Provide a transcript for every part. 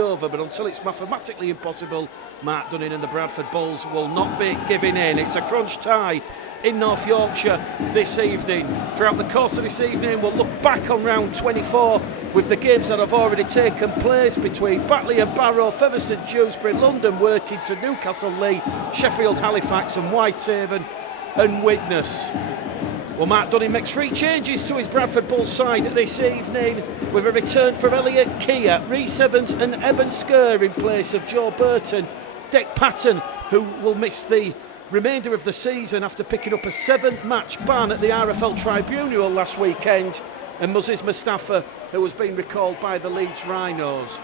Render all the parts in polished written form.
over, but until it's mathematically impossible, Mark Dunning and the Bradford Bulls will not be giving in. It's a crunch tie in North Yorkshire this evening. Throughout the course of this evening, we'll look back on round 24 with the games that have already taken place between Batley and Barrow, Featherstone, Dewsbury, London Workington, Newcastle Lee, Sheffield Halifax and Whitehaven and Widnes. Well, Mark Dunning makes 3 changes to his Bradford Bulls side this evening, with a return from Elliot Keir, Rhys Evans and Eben Skerr in place of Joe Burton. Dec Patton, who will miss the remainder of the season after picking up a 7-match ban at the RFL Tribunal last weekend, and Moses Mustafa, who has been recalled by the Leeds Rhinos.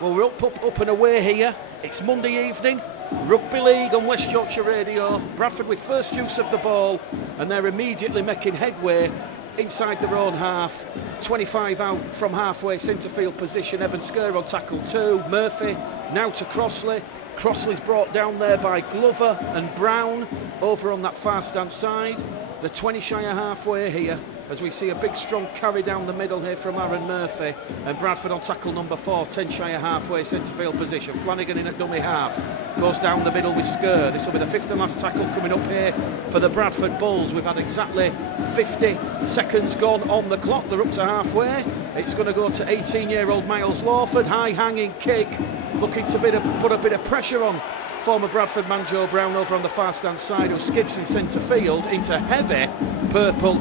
Well, we're up and away here. It's Monday evening, Rugby League on West Yorkshire Radio. Bradford with first use of the ball, and they're immediately making headway inside their own half. 25 out from halfway centre field position. Eben Skerr on tackle 2. Murphy now to Crossley. Crossley's brought down there by Glover and Brown over on that far stand side. The 20 Shire halfway here, as we see a big strong carry down the middle here from Aaron Murphy, and Bradford on tackle number 4, 10 Shire halfway centre field position. Flanagan in at dummy half, goes down the middle with Skerr. This will be the 5th and last tackle coming up here for the Bradford Bulls. We've had exactly 50 seconds gone on the clock. They're up to halfway. It's going to go to 18-year-old Miles Lawford, high hanging kick, looking to put a bit of pressure on former Bradford man Joe Brown over on the far stand side, who skips in centre field into heavy purple,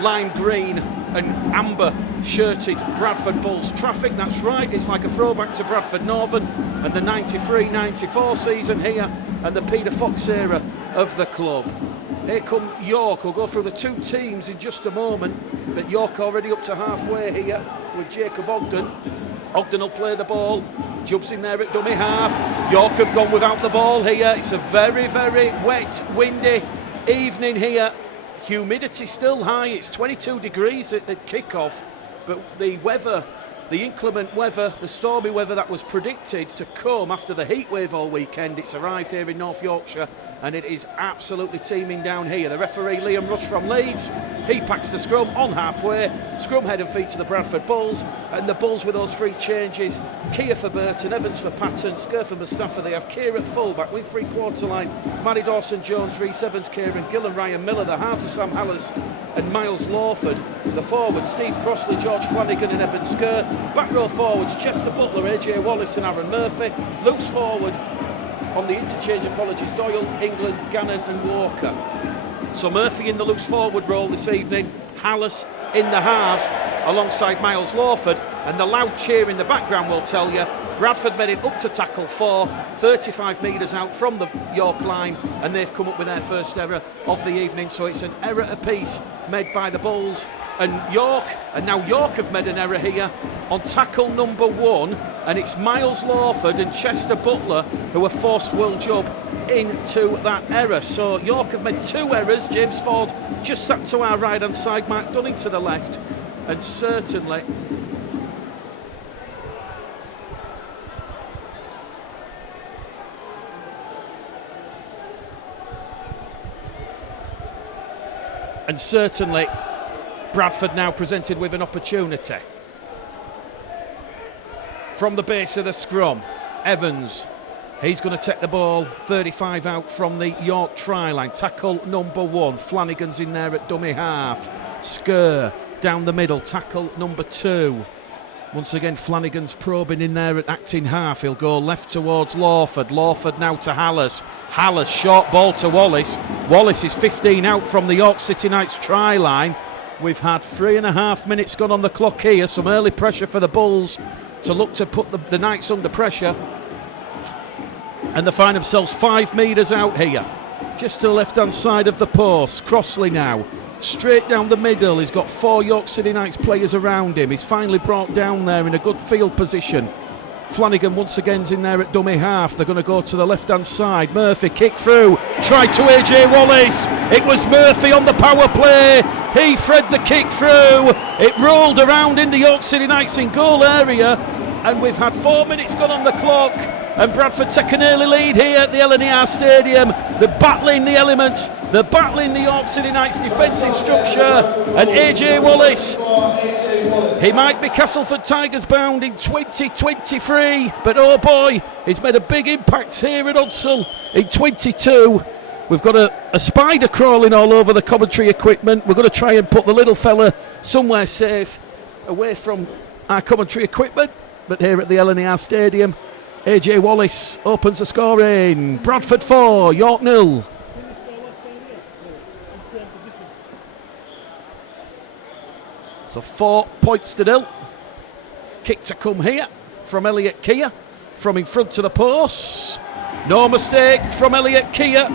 lime green and amber shirted Bradford Bulls traffic. That's right, it's like a throwback to Bradford Northern and the 93-94 season here and the Peter Fox era of the club. Here come York. We'll go through the 2 teams in just a moment, but York already up to halfway here with Jacob Ogden. Ogden will play the ball, jumps in there at dummy half. York have gone without the ball here. It's a very, very wet, windy evening here. Humidity still high. It's 22 degrees at kickoff, but the weather, the inclement weather, the stormy weather that was predicted to come after the heat wave all weekend, it's arrived here in North Yorkshire, and it is absolutely teeming down here. The referee, Liam Rush from Leeds, he packs the scrum on halfway. Scrum head and feet to the Bradford Bulls, and the Bulls with those 3 changes. Keir for Burton, Evans for Patton, Skerr for Mustafa. They have Keir at fullback with 3/4 line. Matty Dawson-Jones, Rhys Evans, Kieran Gill and Ryan Miller. The halves are Sam Hallis and Miles Lawford. The forwards, Steve Crossley, George Flanagan and Eben Skerr. Back row forwards, Chester Butler, AJ Wallace and Aaron Murphy. Loose forward on the interchange, apologies, Doyle, England, Gannon and Walker. So Murphy in the loose forward role this evening, Hallis in the halves alongside Miles Lawford, and the loud cheer in the background will tell you Bradford made it up to tackle 4, 35 metres out from the York line, and they've come up with their first error of the evening. So it's an error apiece made by the Bulls and York, and now York have made an error here on tackle number 1, and it's Miles Lawford and Chester Butler who have forced Will Jubb into that error. So York have made 2 errors. James Ford just sat to our right hand side, Mark Dunning to the left, and certainly Bradford now presented with an opportunity. From the base of the scrum, Evans, he's going to take the ball 35 out from the York try line. Tackle number 1, Flanagan's in there at dummy half. Skerr down the middle, tackle number 2. Once again, Flanagan's probing in there at acting half. He'll go left towards Lawford. Lawford now to Hallis. Hallis, short ball to Wallace. Wallace is 15 out from the York City Knights try line. We've had 3.5 minutes gone on the clock here. Some early pressure for the Bulls to look to put the Knights under pressure. And they find themselves 5 metres out here, just to the left-hand side of the post. Crossley now, straight down the middle. He's got 4 York City Knights players around him. He's finally brought down there in a good field position. Flanagan once again's in there at dummy half. They're going to go to the left-hand side. Murphy kick through, tried to AJ Wallace. It was Murphy on the power play. He thread the kick through. It rolled around in the York City Knights in goal area. and we've had 4 minutes gone on the clock, and Bradford take an early lead here at the LNER Stadium. They're battling the elements, they're battling the York City Knights defensive structure, and AJ Wallace, he might be Castleford Tigers bound in 2023, but oh boy, he's made a big impact here at Hudsall in 22. We've got a spider crawling all over the commentary equipment. We're going to try and put the little fella somewhere safe away from our commentary equipment. But here at the LNER Stadium, AJ Wallace opens the scoring. Bradford 4, York 0. So 4 points to 0. Kick to come here from Elliot Keir from in front of the post. No mistake from Elliot Keir.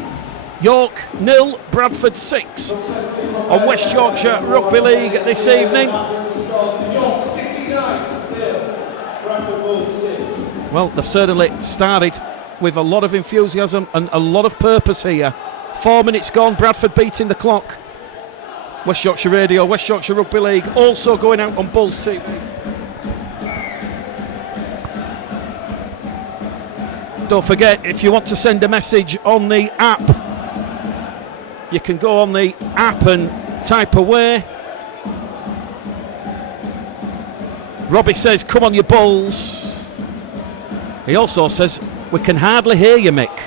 York 0, Bradford 6 on West Yorkshire Rugby League this evening. Well, they've certainly started with a lot of enthusiasm and a lot of purpose here. 4 minutes gone, Bradford beating the clock. West Yorkshire Radio, West Yorkshire Rugby League also going out on Bulls TV. Don't forget, if you want to send a message on the app, you can go on the app and type away. Robbie says, come on you Bulls. He also says, we can hardly hear you, Mick.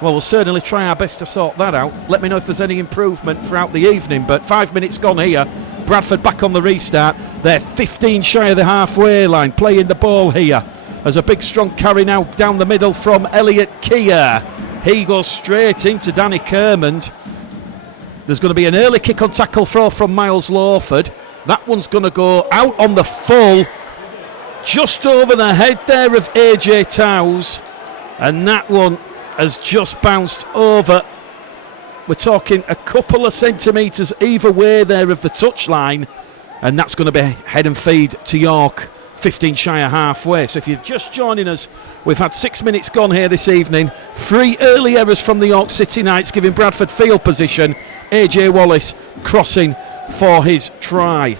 Well, we'll certainly try our best to sort that out. Let me know if there's any improvement throughout the evening. But 5 minutes gone here. Bradford back on the restart. They're 15 shy of the halfway line, playing the ball here. There's a big strong carry now down the middle from Elliot Keir. He goes straight into Danny Kermond. There's going to be an early kick on tackle throw from Miles Lawford. That one's going to go out on the full, just over the head there of AJ Towes. And that one has just bounced over. We're talking a couple of centimetres either way there of the touchline. And that's going to be head and feed to York, 15 shy of halfway. So if you're just joining us, we've had 6 minutes gone here this evening. 3 early errors from the York City Knights, giving Bradford field position. AJ Wallace crossing for his try.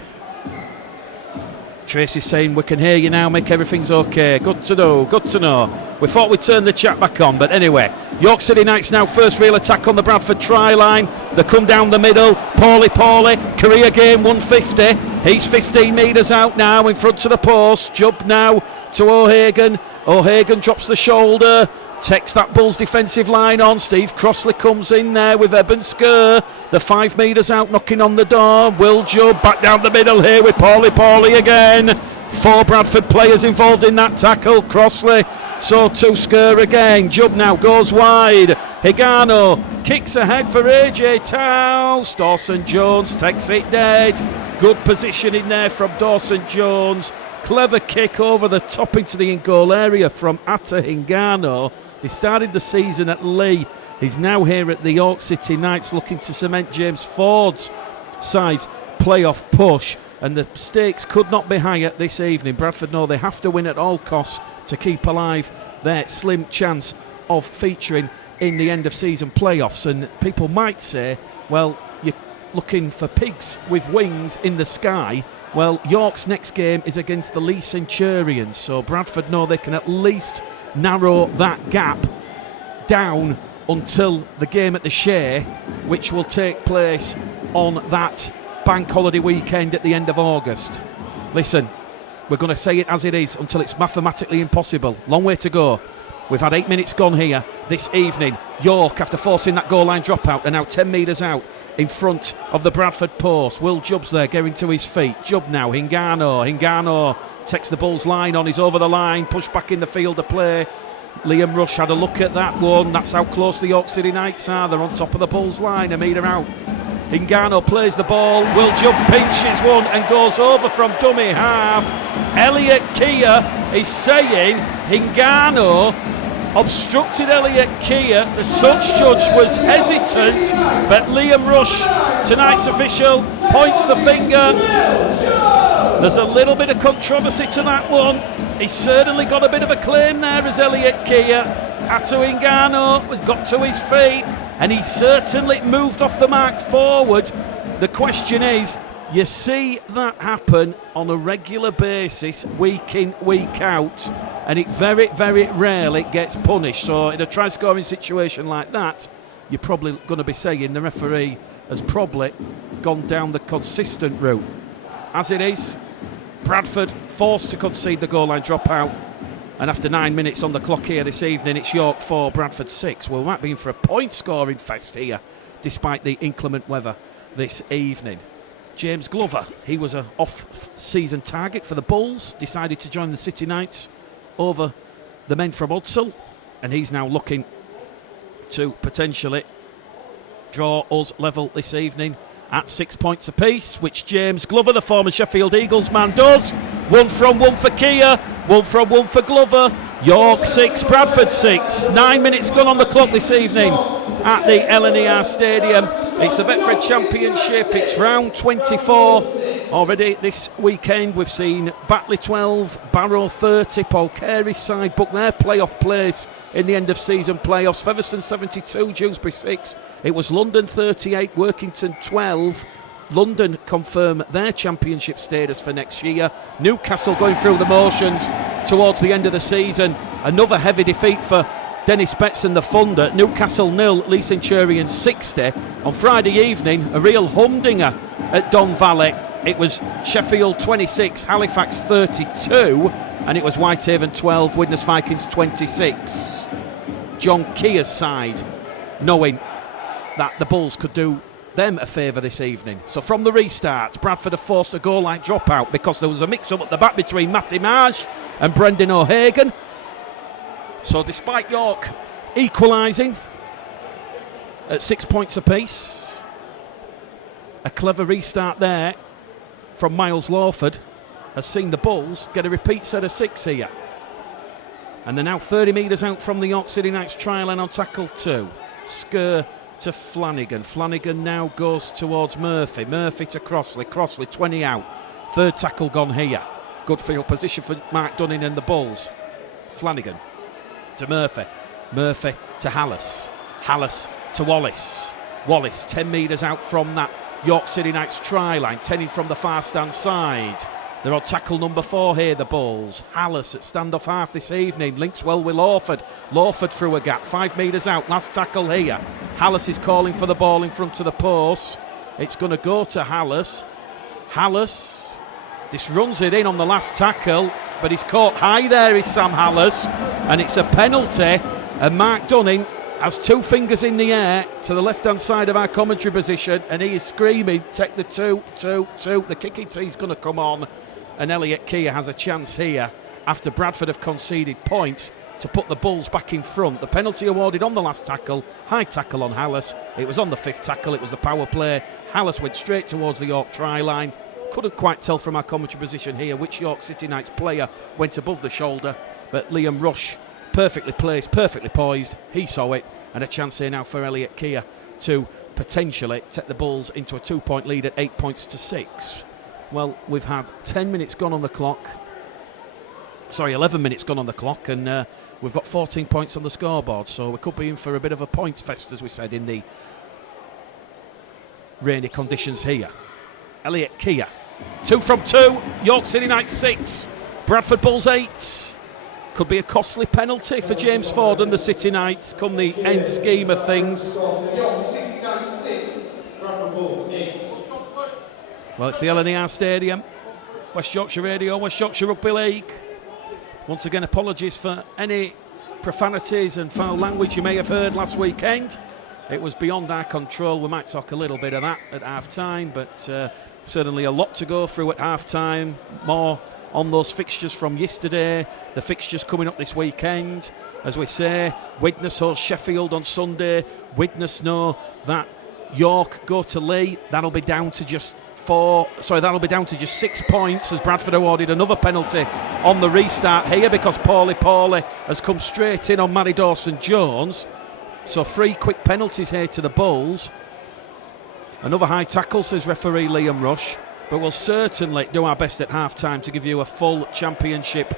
Tracy's saying, we can hear you now, Mick, everything's okay. Good to know, good to know. We thought we'd turn the chat back on, but anyway, York City Knights now first real attack on the Bradford try line. They come down the middle, Paulie, career game 150. He's 15 metres out now in front of the post. Jump now to O'Hagan. O'Hagan drops the shoulder, takes that Bulls defensive line on. Steve Crossley comes in there with Eben Skur. The 5 metres out, knocking on the door. Will Jubb back down the middle here with Paulie again. 4 Bradford players involved in that tackle. Crossley, so to Skur again. Jubb now goes wide. Higano kicks ahead for AJ Towes. Dawson Jones takes it dead. Good positioning there from Dawson Jones. Clever kick over the top into the in-goal area from Atta Hingano. He started the season at Lee. He's now here at the York City Knights, looking to cement James Ford's side's playoff push. And the stakes could not be higher this evening. Bradford know they have to win at all costs to keep alive their slim chance of featuring in the end of season playoffs. And people might say, well, you're looking for pigs with wings in the sky. Well, York's next game is against the Lee Centurions, so Bradford know they can at least narrow that gap down until the game at the Shea, which will take place on that bank holiday weekend at the end of August. Listen, we're going to say it as it is until it's mathematically impossible. Long way to go. We've had 8 minutes gone here this evening. York, after forcing that goal line dropout, are now 10 metres out in front of the Bradford post. Will Jubb's there, getting to his feet. Jubb now, Hingano takes the Bulls line on, he's over the line, pushed back in the field of play. Liam Rush had a look at that one. That's how close the York City Knights are. They're on top of the Bulls line, a metre out. Hingano plays the ball. Will Jubb pinches one and goes over from dummy half. Elliot Keir is saying Hingano obstructed Elliot Keir. The touch judge was hesitant, but Liam Rush, tonight's official, points the finger. There's a little bit of controversy to that one. He's certainly got a bit of a claim there as Elliot Keir. Ato Hingano has got to his feet, and he certainly moved off the mark forward. The question is, You see that happen on a regular basis, week in, week out, and it very, very rarely gets punished. So in a try-scoring situation like that, you're probably going to be saying the referee has probably gone down the consistent route. As it is, Bradford forced to concede the goal line dropout, and after 9 minutes on the clock here this evening, it's York 4, Bradford 6. Well, we might be in for a point-scoring fest here, despite the inclement weather this evening. James Glover, he was an off-season target for the Bulls, decided to join the City Knights over the men from Odsal, and he's now looking to potentially draw us level this evening at 6 points apiece, which James Glover, the former Sheffield Eagles man, does. 1 from 1 for Kia, 1 from 1 for Glover. York 6, Bradford 6. 9 minutes gone on the clock this evening at the LNER Stadium. It's the Betfred Championship. It's round 24 already this weekend. We've seen Batley 12, Barrow 30, Paul Carey's side book their playoff place in the end of season playoffs. Featherstone 72, Dewsbury 6. It was London 38, Workington 12. London confirm their championship status for next year. Newcastle going through the motions towards the end of the season. Another heavy defeat for Dennis Betts and the Thunder. Newcastle 0, Lee Centurion 60. On Friday evening, a real humdinger at Don Valley. It was Sheffield 26, Halifax 32, and it was Whitehaven 12, Widnes Vikings 26. John Keir's side knowing that the Bulls could do them a favour this evening. So from the restart, Bradford have forced a goal line dropout because there was a mix-up at the back between Matty Marsh and Brendan O'Hagan. So despite York equalising at 6 points apiece, a clever restart there from Miles Lawford has seen the Bulls get a repeat set of 6 here. And they're now 30 metres out from the York City Knights try line on tackle 2. Skur to Flanagan. Flanagan now goes towards Murphy. Murphy to Crossley. Crossley 20 out. Third tackle gone here. Good field position for Mark Dunning and the Bulls. Flanagan to Murphy. Murphy to Hallis. Hallis to Wallace. Wallace 10 metres out from that York City Knights try line. 10 in from the far stand side. They're on tackle number 4 here, the Bulls. Hallis at standoff half this evening. Links well with Lawford. Lawford through a gap. 5 metres out. Last tackle here. Hallis is calling for the ball in front of the post. It's going to go to Hallis. Hallis just runs it in on the last tackle, but he's caught high there, is Sam Hallis. And it's a penalty. And Mark Dunning has 2 fingers in the air to the left-hand side of our commentary position, and he is screaming, take the 2. The kicking tee's going to come on, and Elliot Keir has a chance here after Bradford have conceded points to put the Bulls back in front. The penalty awarded on the last tackle, high tackle on Hallis. It was on the 5th tackle, it was the power play. Hallis went straight towards the York try line. Couldn't quite tell from our commentary position here which York City Knights player went above the shoulder, but Liam Rush, perfectly placed, perfectly poised, he saw it, and a chance here now for Elliot Keir to potentially take the Bulls into a 2-point lead at 8 points to 6. Well, we've had 10 minutes gone on the clock. 11 minutes gone on the clock, and we've got 14 points on the scoreboard, so we could be in for a bit of a points fest, as we said, in the rainy conditions here. Elliot Keir, 2 from 2, York City Knights 6, Bradford Bulls 8. Could be a costly penalty for James Ford and the City Knights come the end scheme of things. Well, it's the LNER Stadium, West Yorkshire Radio, West Yorkshire Rugby League. Once again, apologies for any profanities and foul language you may have heard last weekend. It was beyond our control. We might talk a little bit of that at half-time, but certainly a lot to go through at half-time. More on those fixtures from yesterday, the fixtures coming up this weekend. As we say, Widnes hosts Sheffield on Sunday. Widnes know that York go to Lee. That'll be down to just 6 points as Bradford awarded another penalty on the restart here because Paulie has come straight in on Matty Dawson-Jones. So 3 quick penalties here to the Bulls. Another high tackle, says referee Liam Rush. But we'll certainly do our best at half-time to give you a full championship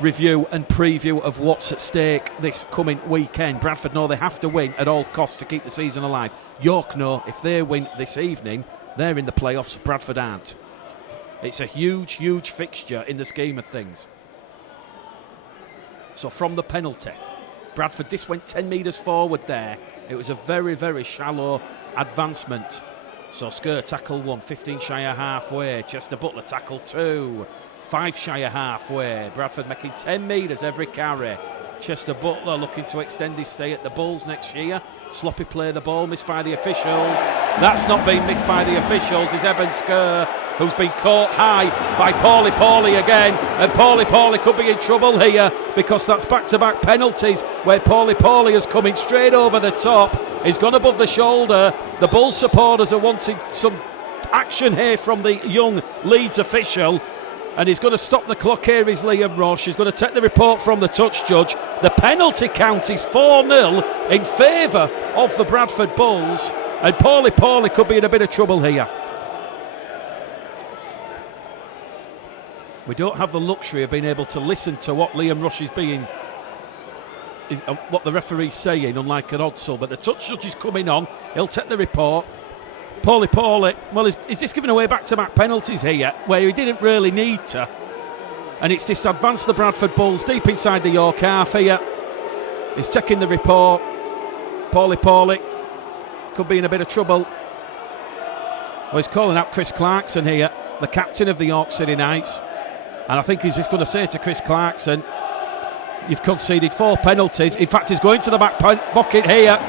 review and preview of what's at stake this coming weekend. Bradford know they have to win at all costs to keep the season alive. York know if they win this evening, They're in the playoffs, Bradford aren't. It's a huge, huge fixture in the scheme of things. So from the penalty, Bradford, this went 10 metres forward there. It was a very, very shallow advancement. So Sker tackle 1, 15 shy of halfway. Chester Butler tackle 2, 5 shy of halfway. Bradford making 10 metres every carry. Chester Butler looking to extend his stay at the Bulls next year. Sloppy play, the ball missed by the officials. That's not been missed by the officials, is Eben Sker, who's been caught high by Paulie again. And Paulie could be in trouble here, because that's back-to-back penalties where Paulie is coming straight over the top. He's gone above the shoulder. The Bulls supporters are wanting some action here from the young Leeds official. And he's going to stop the clock here, is Liam Rush. He's going to take the report from the touch judge. The penalty count is 4-0 in favour of the Bradford Bulls. And Paulie could be in a bit of trouble here. We don't have the luxury of being able to listen to what Liam Rush is what the referee's saying, unlike an Odsal. But the touch judge is coming on. He'll take the report. Paulie, well, is this giving away back-to-back penalties here, where he didn't really need to? And it's disadvanced the Bradford Bulls deep inside the York half here. He's taking the report. Paulie could be in a bit of trouble. Well, he's calling out Chris Clarkson here, the captain of the York City Knights. And I think he's just going to say to Chris Clarkson, you've conceded 4 penalties. In fact, he's going to the back pocket here.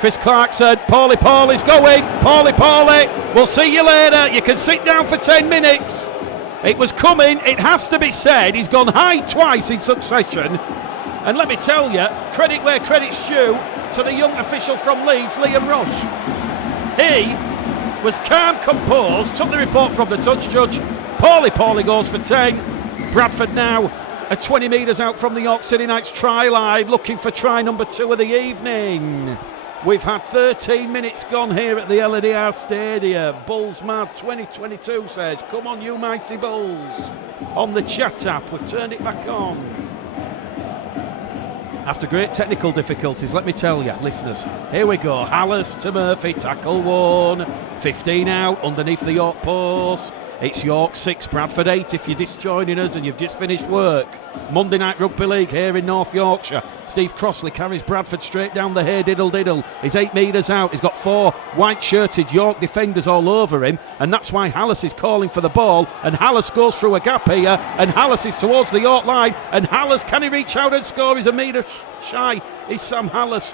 Chris Clarkson, Paulie's going. Paulie, we'll see you later. You can sit down for 10 minutes. It was coming, it has to be said. He's gone high twice in succession. And let me tell you, credit where credit's due to the young official from Leeds, Liam Rush. He was calm, composed, took the report from the touch judge. Paulie goes for 10. Bradford now at 20 metres out from the York City Knights try line, looking for try number 2 of the evening. We've had 13 minutes gone here at the LDR Stadium. Bulls Mad 2022 says, come on you mighty Bulls. On the chat app, we've turned it back on. After great technical difficulties, let me tell you, listeners, here we go. Hallis to Murphy, tackle 1, 15 out underneath the York post. It's York 6, Bradford 8 if you're just joining us and you've just finished work. Monday Night Rugby League here in North Yorkshire. Steve Crossley carries Bradford straight down the hay diddle. He's 8 metres out. He's got 4 white-shirted York defenders all over him, and that's why Hallis is calling for the ball. And Hallis goes through a gap here, and Hallis is towards the York line. And Hallis, can he reach out and score? He's a metre shy. Is Sam Hallis.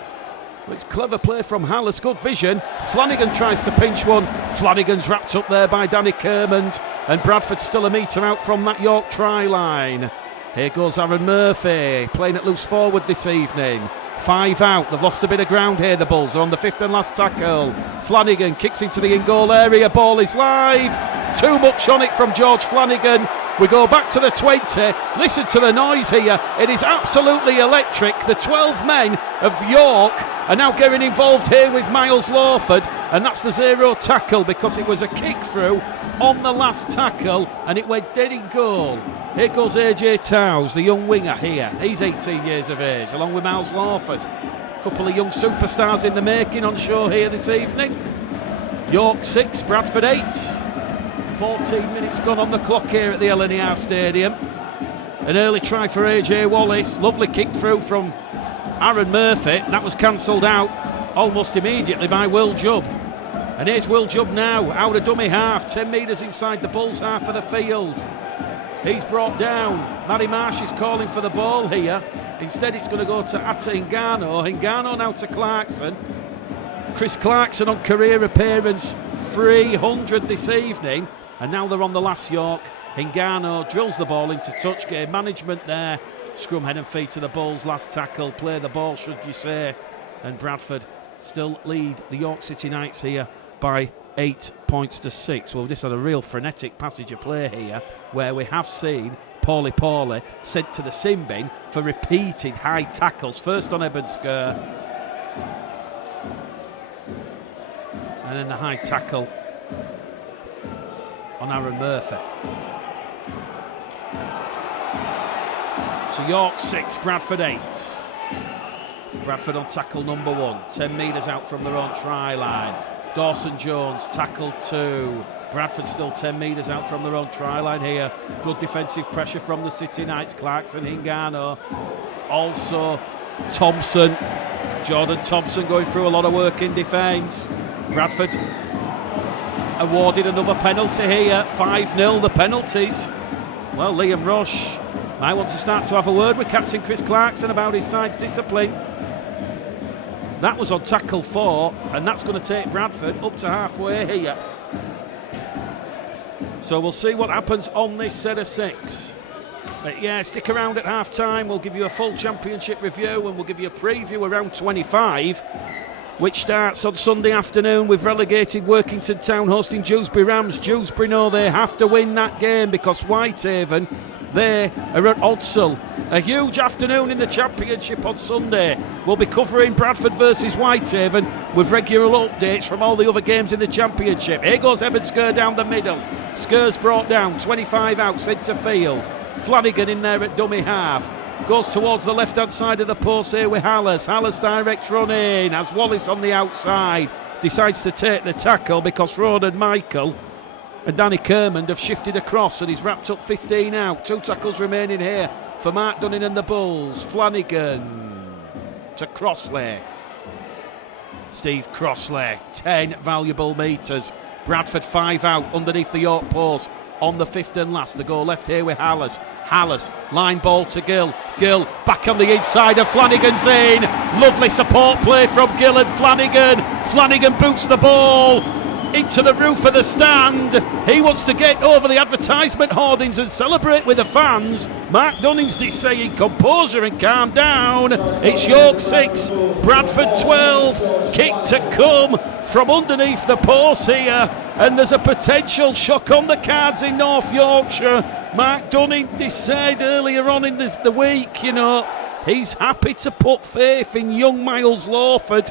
It's clever play from Hallis, good vision. Flanagan tries to pinch one. Flanagan's wrapped up there by Danny Kermond, and Bradford's still a metre out from that York try line. Here goes Aaron Murphy, playing it loose forward this evening. 5 out, they've lost a bit of ground here, the Bulls are on the 5th and last tackle. Flanagan kicks into the in-goal area, ball is live. Too much on it from George Flanagan. We go back to the 20. Listen to the noise here. It is absolutely electric. The 12 men of York are now getting involved here with Miles Lawford, and that's the 0 tackle because it was a kick through on the last tackle and it went dead in goal. Here goes AJ Towers, the young winger here. He's 18 years of age, along with Miles Lawford. A couple of young superstars in the making on show here this evening. York 6, Bradford 8. 14 minutes gone on the clock here at the LNER Stadium. An early try for AJ Wallace. Lovely kick through from Aaron Murphy. That was cancelled out almost immediately by Will Jubb. And here's Will Jubb now, out of dummy half, 10 metres inside the Bulls half of the field. He's brought down. Matty Marsh is calling for the ball here. Instead it's going to go to Atta Hingano. Hingano now to Clarkson. Chris Clarkson on career appearance 300 this evening. And now they're on the last York. Hingano drills the ball into touch. Game management there. Scrum head and feet to the Bulls. Last tackle. Play the ball, should you say. And Bradford still lead the York City Knights here by 8 points to 6. Well, we've just had a real frenetic passage of play here where we have seen Paulie sent to the sin bin for repeated high tackles. First on Eben Sker. And then the high tackle on Aaron Murphy. So York 6, Bradford 8. Bradford on tackle number 1. 10 metres out from their own try line. Dawson-Jones, tackle 2. Bradford still 10 metres out from their own try line here. Good defensive pressure from the City Knights. Clarkson, Hingano. Also Thompson. Jordan Thompson going through a lot of work in defence. Bradford awarded another penalty here. 5-0 the penalties. Well, Liam Rush might want to start to have a word with Captain Chris Clarkson about his side's discipline. That was on tackle 4, and that's going to take Bradford up to halfway here. So we'll see what happens on this set of 6. But yeah, stick around at half-time. We'll give you a full championship review, and we'll give you a preview around 25, which starts on Sunday afternoon with relegated Workington Town hosting Dewsbury Rams. Dewsbury know they have to win that game because Whitehaven, they are at Odsal. A huge afternoon in the Championship on Sunday. We'll be covering Bradford versus Whitehaven with regular updates from all the other games in the Championship. Here goes Eben Skur down the middle. Skur's brought down, 25 out, centre field. Flanagan in there at dummy half. Goes towards the left-hand side of the post here with Hallis. Hallis direct run in, has Wallace on the outside. Decides to take the tackle because Ronan Michael and Danny Kermond have shifted across, and he's wrapped up 15 out. 2 tackles remaining here for Mark Dunning and the Bulls. Flanagan to Crossley. Steve Crossley, 10 valuable metres. Bradford 5 out underneath the York post on the 5th and last. They go left here with Hallis. Hallis, line ball to Gill. Gill back on the inside and Flanagan's in. Lovely support play from Gill and Flanagan. Flanagan boots the ball into the roof of the stand. He wants to get over the advertisement hoardings and celebrate with the fans. Mark Dunning's saying composure and calm down. It's York 6, Bradford 12. Kick to come from underneath the post here, and there's a potential shock on the cards in North Yorkshire. Mark Dunning said earlier on in the week, you know, he's happy to put faith in young Miles Lawford,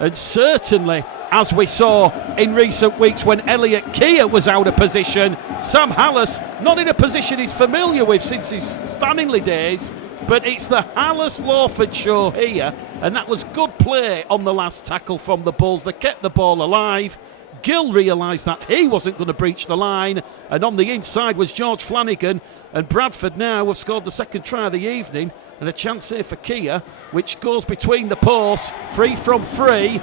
and certainly, as we saw in recent weeks when Elliot Keir was out of position, Sam Hallis not in a position he's familiar with since his Stanley days, but it's the Hallis-Lawford show here, and that was good play on the last tackle from the Bulls. They kept the ball alive. Gill realised that he wasn't going to breach the line, and on the inside was George Flanagan, and Bradford now have scored the second try of the evening, and a chance here for Keir, which goes between the posts, free from free.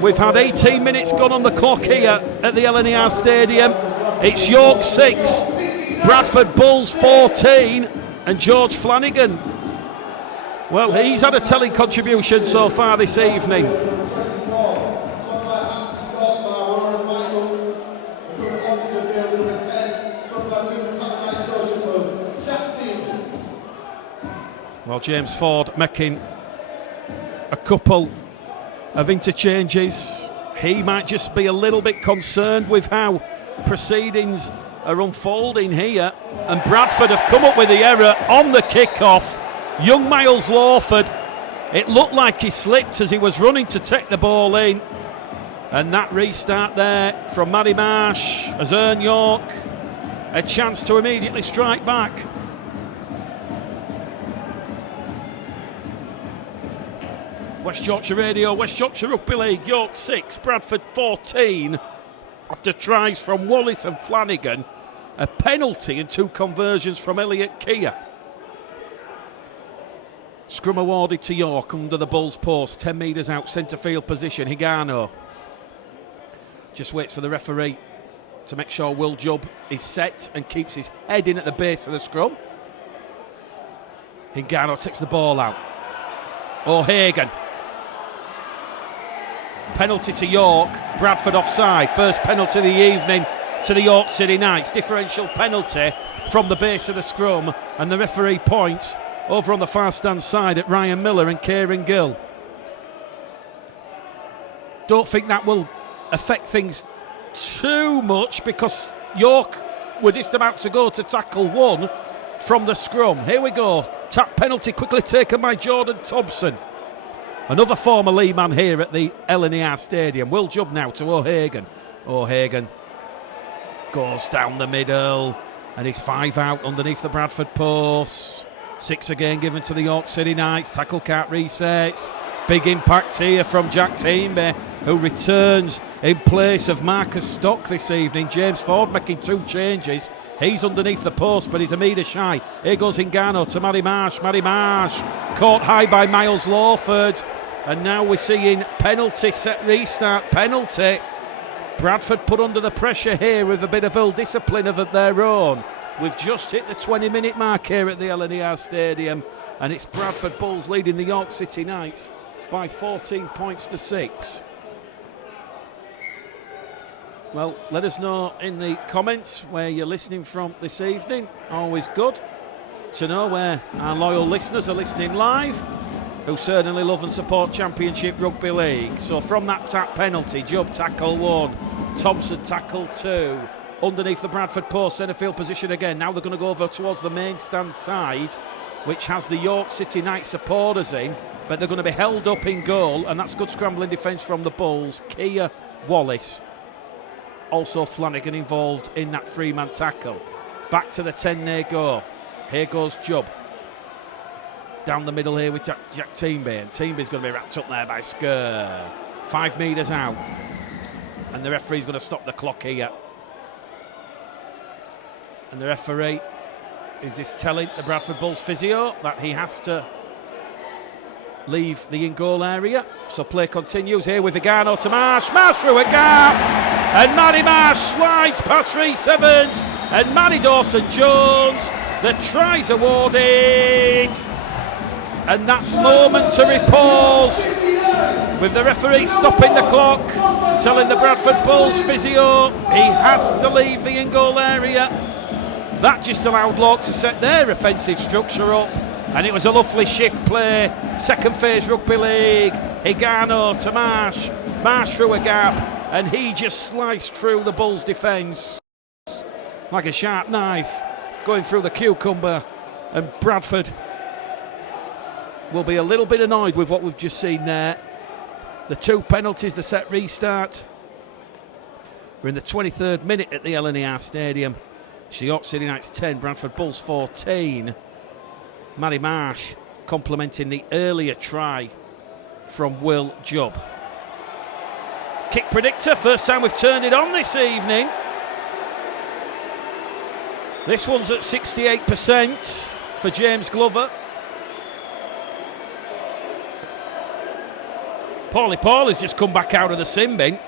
We've had 18 minutes gone on the clock here at the LNER Stadium. It's York 6, Bradford Bulls 14, and George Flanagan, well, he's had a telling contribution so far this evening. Well, James Ford making a couple of interchanges. He might just be a little bit concerned with how proceedings are unfolding here, and Bradford have come up with the error on the kickoff. Young Miles Lawford, it looked like he slipped as he was running to take the ball in, and that restart there from Matty Marsh has earned York a chance to immediately strike back. West Yorkshire Radio, West Yorkshire Rugby League, York 6, Bradford 14. After tries from Wallace and Flanagan, a penalty and 2 conversions from Elliot Keir. Scrum awarded to York under the Bulls post, 10 metres out, centre field position. Higano just waits for the referee to make sure Will Jubb is set and keeps his head in at the base of the scrum. Higano takes the ball out. O'Hagan. Penalty to York, Bradford offside. First penalty of the evening to the York City Knights. Differential penalty from the base of the scrum, and the referee points over on the far stand side at Ryan Miller and Kieran Gill. Don't think that will affect things too much because York were just about to go to tackle 1 from the scrum. Here we go. Tap penalty quickly taken by Jordan Thompson. Another former Lee man here at the LNER Stadium. Will Jubb now to O'Hagan. O'Hagan goes down the middle, and he's 5 out underneath the Bradford post. 6 again given to the York City Knights. Tackle count resets. Big impact here from Jack Teamby, who returns in place of Marcus Stock this evening. James Ford making 2 changes. He's underneath the post, but he's a metre shy. Here goes Ingano to Matty Marsh. Matty Marsh caught high by Miles Lawford. And now we're seeing penalty, set restart penalty. Bradford put under the pressure here with a bit of ill discipline of their own. We've just hit the 20-minute mark here at the LNER Stadium, and it's Bradford Bulls leading the York City Knights by 14 points to 6. Well, let us know in the comments where you're listening from this evening. Always good to know where our loyal listeners are listening live, who certainly love and support Championship Rugby League. So from that tap penalty, Jubb tackle 1, Thompson tackle 2. Underneath the Bradford post, centre field position again. Now they're going to go over towards the main stand side, which has the York City Knights supporters in, but they're going to be held up in goal, and that's good scrambling defence from the Bulls. Kia, Wallace, also Flanagan involved in that 3-man tackle. Back to the 10 they go. Here goes Jubb. Down the middle here with Jack Teamby, and Teamby's going to be wrapped up there by Skur. 5 metres out, and the referee's going to stop the clock here. And the referee is just telling the Bradford Bulls physio that he has to leave the in-goal area. So play continues here with Vigano to Marsh. Marsh through a gap, and Matty Marsh slides past Reece Evans and Matty Dawson-Jones. The try's awarded, and that momentary pause with the referee stopping the clock, telling the Bradford Bulls physio he has to leave the in-goal area. That just allowed Lork to set their offensive structure up, and it was a lovely shift play. Second phase Rugby League. Higano to Marsh. Marsh through a gap, and he just sliced through the Bulls' defence like a sharp knife going through the cucumber, and Bradford will be a little bit annoyed with what we've just seen there. The 2 penalties, the set restart. We're in the 23rd minute at the LNER Stadium. It's the York City Knights 10, Bradford Bulls 14. Matty Marsh complementing the earlier try from Will Jubb. Kick predictor, first time we've turned it on this evening. This one's at 68% for James Glover. Paulie Paul has just come back out of the sin bin.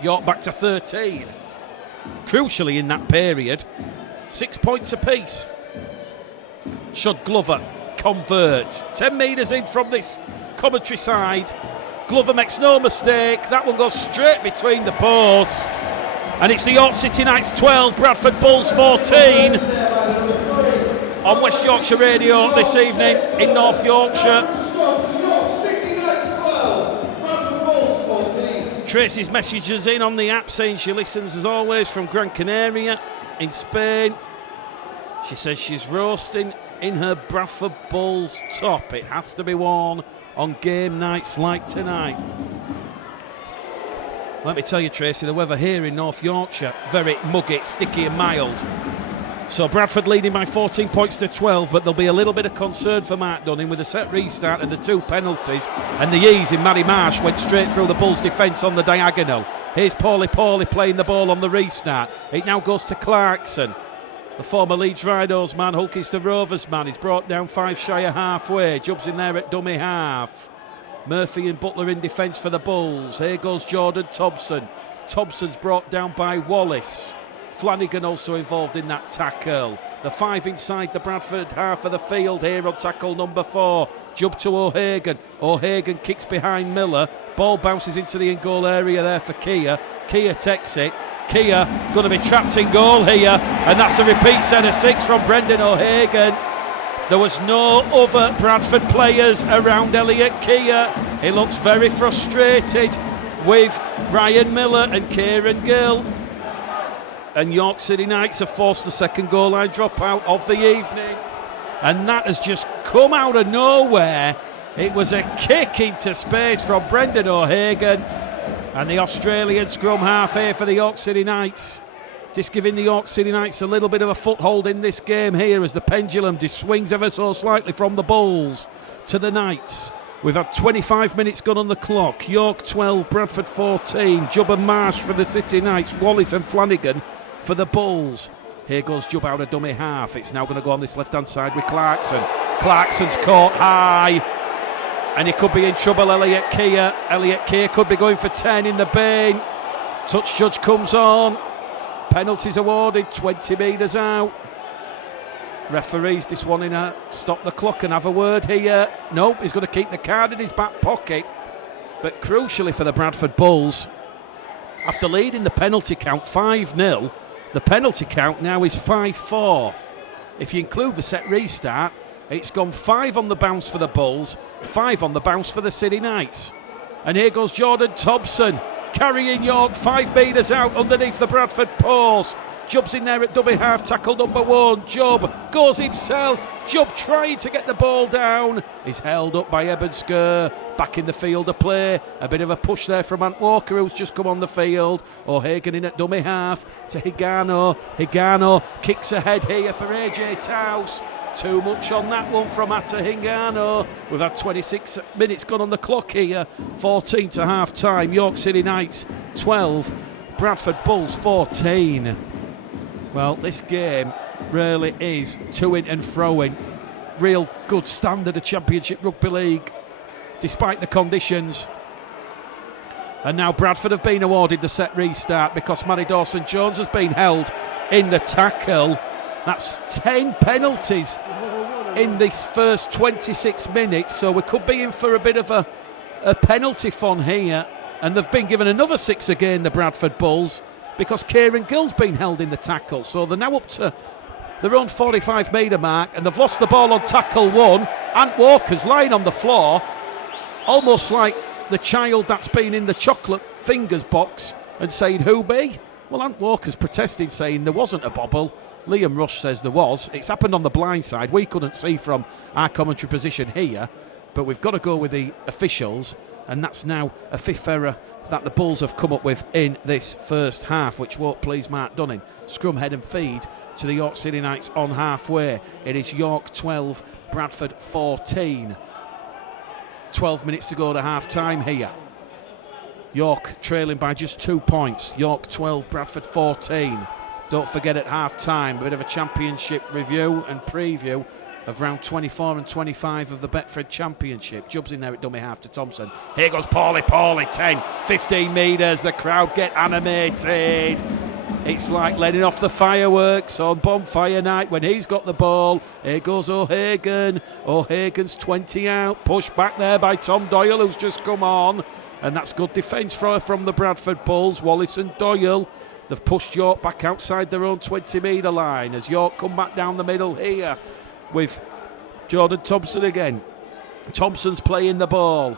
York back to 13. Crucially in that period, 6 points apiece. Should Glover convert? 10 metres in from this commentary side. Glover makes no mistake. That one goes straight between the posts. And it's the York City Knights 12, Bradford Bulls 14. On West Yorkshire Radio this evening in North Yorkshire. Tracy's messages in on the app saying she listens as always from Gran Canaria in Spain. She says she's roasting in her Bradford Bulls top. It has to be worn on game nights like tonight. Let me tell you, Tracy, the weather here in North Yorkshire, very muggy, sticky and mild. So Bradford leading by 14 points to 12, but there'll be a little bit of concern for Mark Dunning with the set restart and the 2 penalties, and the ease in Matty Marsh went straight through the Bulls' defence on the diagonal. Here's Paulie playing the ball on the restart. It now goes to Clarkson. The former Leeds Rhinos man, Hulkester Rovers man, he's brought down 5 shy of halfway. Jubb's in there at dummy half. Murphy and Butler in defence for the Bulls. Here goes Jordan Thompson. Thompson's brought down by Wallace. Flanagan also involved in that tackle. The 5 inside the Bradford half of the field here on tackle number 4. Jubb to O'Hagan. O'Hagan kicks behind Miller. Ball bounces into the in-goal area there for Kia. Kia takes it. Kia going to be trapped in goal here, and that's a repeat set of 6 from Brendan O'Hagan. There was no other Bradford players around Elliot Kia. He looks very frustrated with Ryan Miller and Kieran Gill. And York City Knights have forced the second goal line dropout of the evening. And that has just come out of nowhere. It was a kick into space from Brendan O'Hagan. And the Australian scrum half here for the York City Knights. Just giving the York City Knights a little bit of a foothold in this game here as the pendulum just swings ever so slightly from the Bulls to the Knights. We've had 25 minutes gone on the clock. York 12, Bradford 14. Jubb and Marsh for the City Knights. Wallace and Flanagan for the Bulls. Here goes Jubb out of dummy half. It's now going to go on this left-hand side with Clarkson. Clarkson's caught high. And he could be in trouble, Elliot Keir. Elliot Keir could be going for 10 in the bin. Touch judge comes on. Penalties awarded, 20 metres out. Referees this one in a stop the clock and have a word here. Nope, he's going to keep the card in his back pocket. But crucially for the Bradford Bulls, after leading the penalty count 5-0, the penalty count now is 5-4. If you include the set restart, it's gone 5 on the bounce for the Bulls, 5 on the bounce for the City Knights. And here goes Jordan Thompson, carrying York 5 metres out underneath the Bradford post. Jubb's in there at dummy half, tackle number 1. Jubb goes himself. Jubb trying to get the ball down. He's held up by Eben Skur. Back in the field of play. A bit of a push there from Ant Walker, who's just come on the field. O'Hagan in at dummy half to Higano. Higano kicks ahead here for AJ Taus. Too much on that one from Atta Hingano. We've had 26 minutes gone on the clock here. 14 to half time. York City Knights 12. Bradford Bulls 14. Well, this game really is to-in and fro-in. Real good standard of Championship Rugby League, despite the conditions. And now Bradford have been awarded the set restart because Matty Dawson-Jones has been held in the tackle. That's 10 penalties in this first 26 minutes, so we could be in for a bit of a penalty fun here. And they've been given another 6 again, the Bradford Bulls, because Kieran Gill's been held in the tackle. So they're now up to their own 45 metre mark, and they've lost the ball on tackle 1. Ant Walker's lying on the floor, almost like the child that's been in the chocolate fingers box and saying, "Who be?" Well, Ant Walker's protesting, saying there wasn't a bobble. Liam Rush says there was. It's happened on the blind side. We couldn't see from our commentary position here, but we've got to go with the officials, and that's now a 5th error that the Bulls have come up with in this first half, which won't please Mark Dunning. Scrum, head and feed to the York City Knights on halfway. It is York 12, Bradford 14. 12 minutes to go to half time here. York trailing by just 2 points. York 12, Bradford 14. Don't forget at half time, a bit of a championship review and preview of round 24 and 25 of the Betfred Championship. Jubb's in there at dummy half to Thompson. Here goes Paulie, 10, 15 metres. The crowd get animated. It's like letting off the fireworks on bonfire night when he's got the ball. Here goes O'Hagan. O'Hagan's 20 out. Pushed back there by Tom Doyle, who's just come on. And that's good defence from the Bradford Bulls. Wallace and Doyle. They've pushed York back outside their own 20 metre line as York come back down the middle here with Jordan Thompson again. Thompson's playing the ball.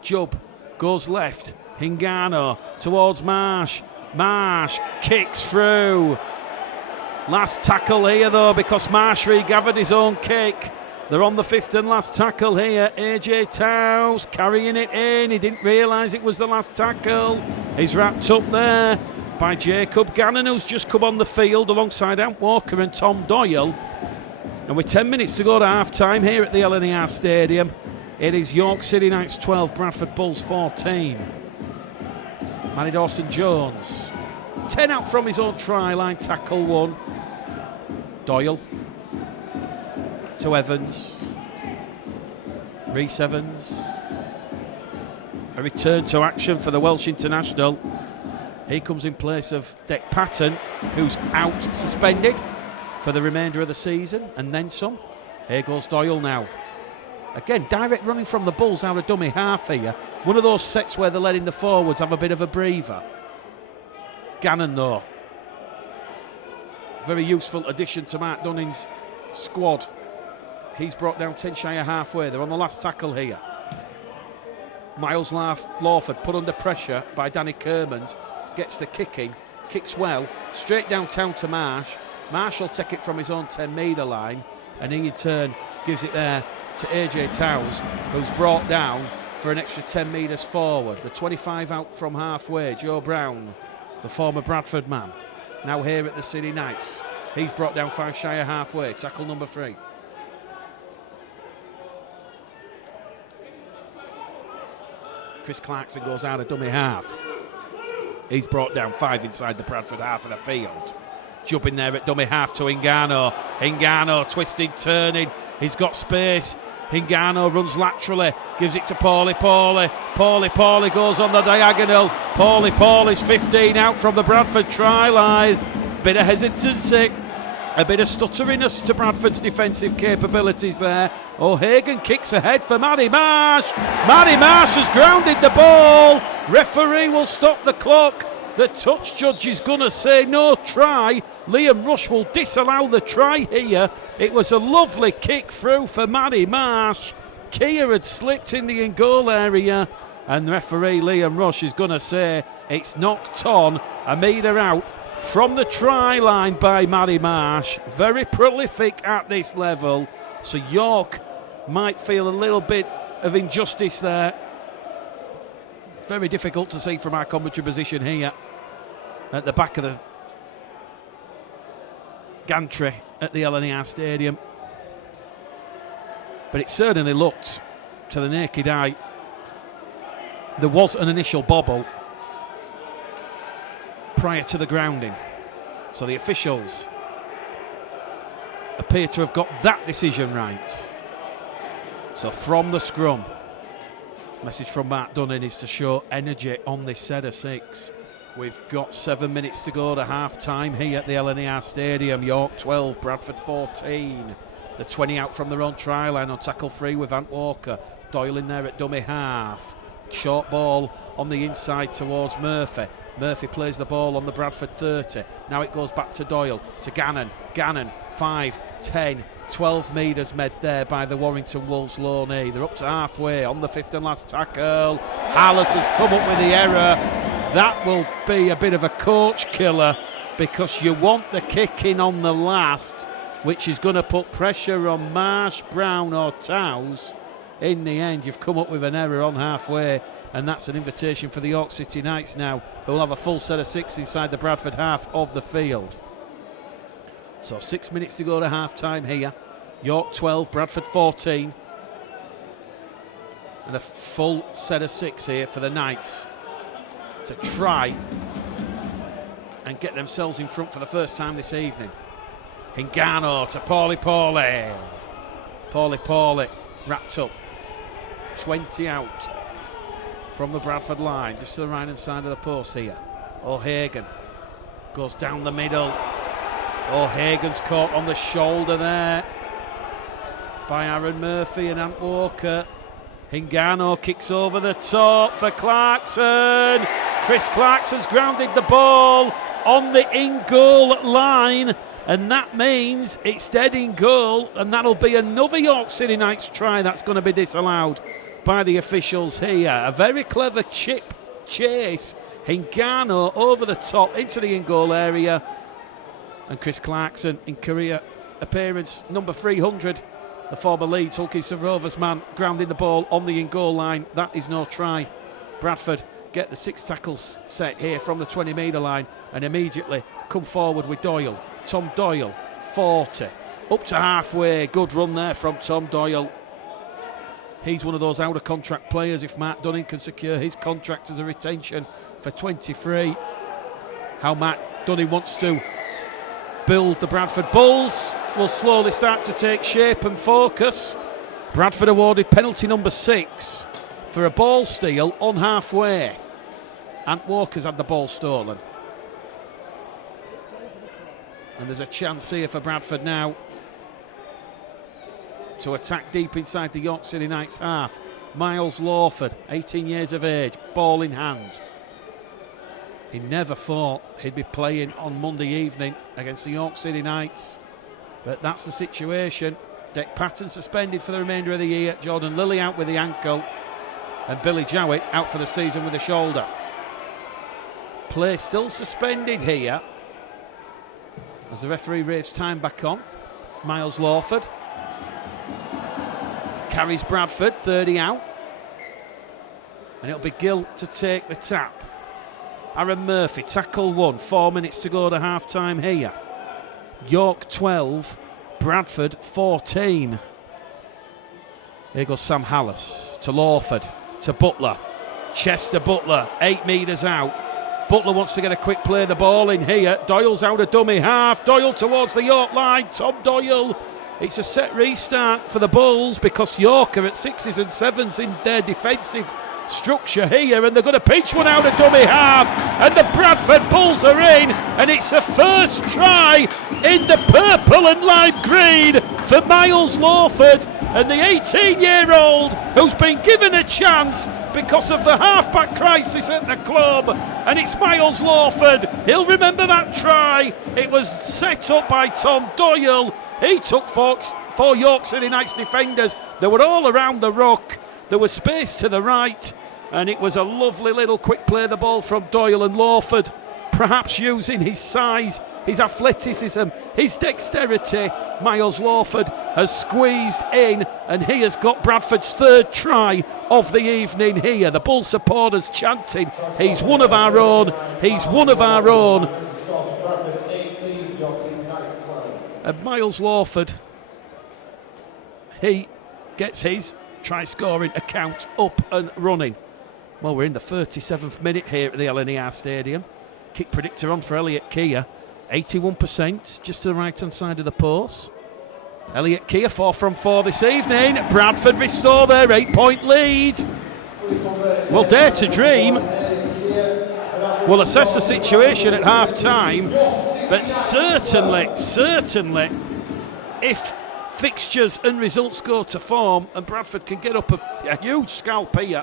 Jubb goes left. Hingano towards Marsh. Marsh kicks through. Last tackle here though, because Marsh regathered his own kick. They're on the 5th and last tackle here. AJ Taus carrying it in. He didn't realise it was the last tackle. He's wrapped up there by Jacob Gannon, who's just come on the field alongside Ant Walker and Tom Doyle. And with 10 minutes to go to half-time here at the LNER Stadium, it is York City Knights 12, Bradford Bulls 14. Matty Dawson-Jones, 10 out from his own try line, tackle 1. Doyle to Evans. Rhys Evans. A return to action for the Welsh international. He comes in place of Dec Patton, who's out suspended for the remainder of the season, and then some. Here goes Doyle now. Again, direct running from the Bulls out of dummy half here. One of those sets where they're letting the forwards have a bit of a breather. Gannon, though. Very useful addition to Mark Dunning's squad. He's brought down 10 shy of halfway. They're on the last tackle here. Miles Lawford put under pressure by Danny Kermond. Gets the kicking, kicks well, straight downtown to Marsh. Marsh will take it from his own 10 metre line, and he in turn gives it there to AJ Taus, who's brought down for an extra 10 metres forward. The 25 out from halfway, Joe Brown, the former Bradford man, now here at the City Knights. He's brought down 5 shy of halfway, tackle number 3. Chris Clarkson goes out of dummy half. He's brought down 5 inside the Bradford half of the field. Jumping there at dummy half to Hingano. Hingano twisting, turning. He's got space. Hingano runs laterally, gives it to Paulie. Paulie goes on the diagonal. Paulie's 15 out from the Bradford try line. Bit of hesitancy, a bit of stutteriness to Bradford's defensive capabilities there. O'Hagan kicks ahead for Matty Marsh. Matty Marsh has grounded the ball. Referee will stop the clock. The touch judge is going to say no try. Liam Rush will disallow the try here. It was a lovely kick through for Matty Marsh. Kia had slipped in the in-goal area, and referee Liam Rush is going to say it's knocked on. A metre out from the try line by Matty Marsh. Very prolific at this level. So York might feel a little bit of injustice there. Very difficult to see from our commentary position here at the back of the gantry at the LNER Stadium. But it certainly looked, to the naked eye, there was an initial bobble prior to the grounding. So the officials appear to have got that decision right. So from the scrum, message from Mark Dunning is to show energy on this set of 6. We've got 7 minutes to go to half-time here at the LNER Stadium. York 12, Bradford 14. The 20 out from their own try line on tackle free with Ant Walker. Doyle in there at dummy half. Short ball on the inside towards Murphy. Murphy plays the ball on the Bradford 30. Now it goes back to Doyle, to Gannon. Gannon, 5, 10, 12 metres made there by the Warrington Wolves low knee. They're up to halfway on the 5th and last tackle. Hallis has come up with the error. That will be a bit of a coach killer, because you want the kick in on the last, which is going to put pressure on Marsh, Brown or Towes. In the end, you've come up with an error on halfway, and that's an invitation for the York City Knights now, who will have a full set of 6 inside the Bradford half of the field. So 6 minutes to go to half-time here. York 12, Bradford 14. And a full set of 6 here for the Knights to try and get themselves in front for the first time this evening. Hingano to Paulie. Paulie wrapped up. 20 out from the Bradford line, just to the right-hand side of the post here. O'Hagan goes down the middle. O'Hagan's caught on the shoulder there by Aaron Murphy and Ant Walker. Hingano kicks over the top for Clarkson. Chris Clarkson's grounded the ball on the in-goal line, and that means it's dead in goal, and that'll be another York City Knights try that's going to be disallowed by the officials here. A very clever chip chase. Hingano over the top into the in-goal area, and Chris Clarkson in career appearance number 300, the former Leeds Hulkington Rovers man, grounding the ball on the in-goal line. That is no try. Bradford get the 6 tackles set here from the 20-metre line and immediately come forward with Doyle. Tom Doyle, 40, up to halfway. Good run there from Tom Doyle. He's one of those out-of-contract players if Mark Dunning can secure his contract as a retention for 23. How Mark Dunning wants to build the Bradford Bulls will slowly start to take shape and focus. Bradford awarded penalty number 6 for a ball steal on halfway. Ant Walker's had the ball stolen. And there's a chance here for Bradford now to attack deep inside the York City Knights half. Miles Lawford, 18 years of age, ball in hand. He never thought he'd be playing on Monday evening against the York City Knights, but that's the situation. Dick Patton suspended for the remainder of the year, Jordan Lilly out with the ankle, and Billy Jowett out for the season with the shoulder. Play still suspended here as the referee raves time back on. Miles Lawford carries Bradford, 30 out, and it'll be Gill to take the tap. Aaron Murphy, tackle 1, 4 minutes to go to half-time here. York 12, Bradford 14. Here goes Sam Hallis to Lawford, to Butler. Chester Butler, 8 metres out. Butler wants to get a quick play the ball in here. Doyle's out of dummy half. Doyle towards the York line. Tom Doyle. It's a set restart for the Bulls because York are at 6s and 7s in their defensive structure here, and they're going to pinch one out of dummy half, and the Bradford Bulls are in, and it's the first try in the purple and lime green for Miles Lawford, and the 18-year-old who's been given a chance because of the halfback crisis at the club, and it's Miles Lawford. He'll remember that try. It was set up by Tom Doyle. He took four York City Knights defenders. They were all around the ruck. There was space to the right, and it was a lovely little quick play the ball from Doyle, and Lawford, perhaps using his size, his athleticism, his dexterity. Miles Lawford has squeezed in, and he has got Bradford's third try of the evening here. The Bull supporters chanting, he's one of our own, he's one of our own. And Miles Lawford, he gets his try-scoring account up and running. Well, we're in the 37th minute here at the LNER Stadium. Kick predictor on for Elliot Keir. 81%, just to the right-hand side of the post. Elliot Keir, 4 from 4 this evening. Bradford restore their 8-point lead. Well, dare to dream. We'll assess the situation at half-time. But certainly, if fixtures and results go to form and Bradford can get up a huge scalp here,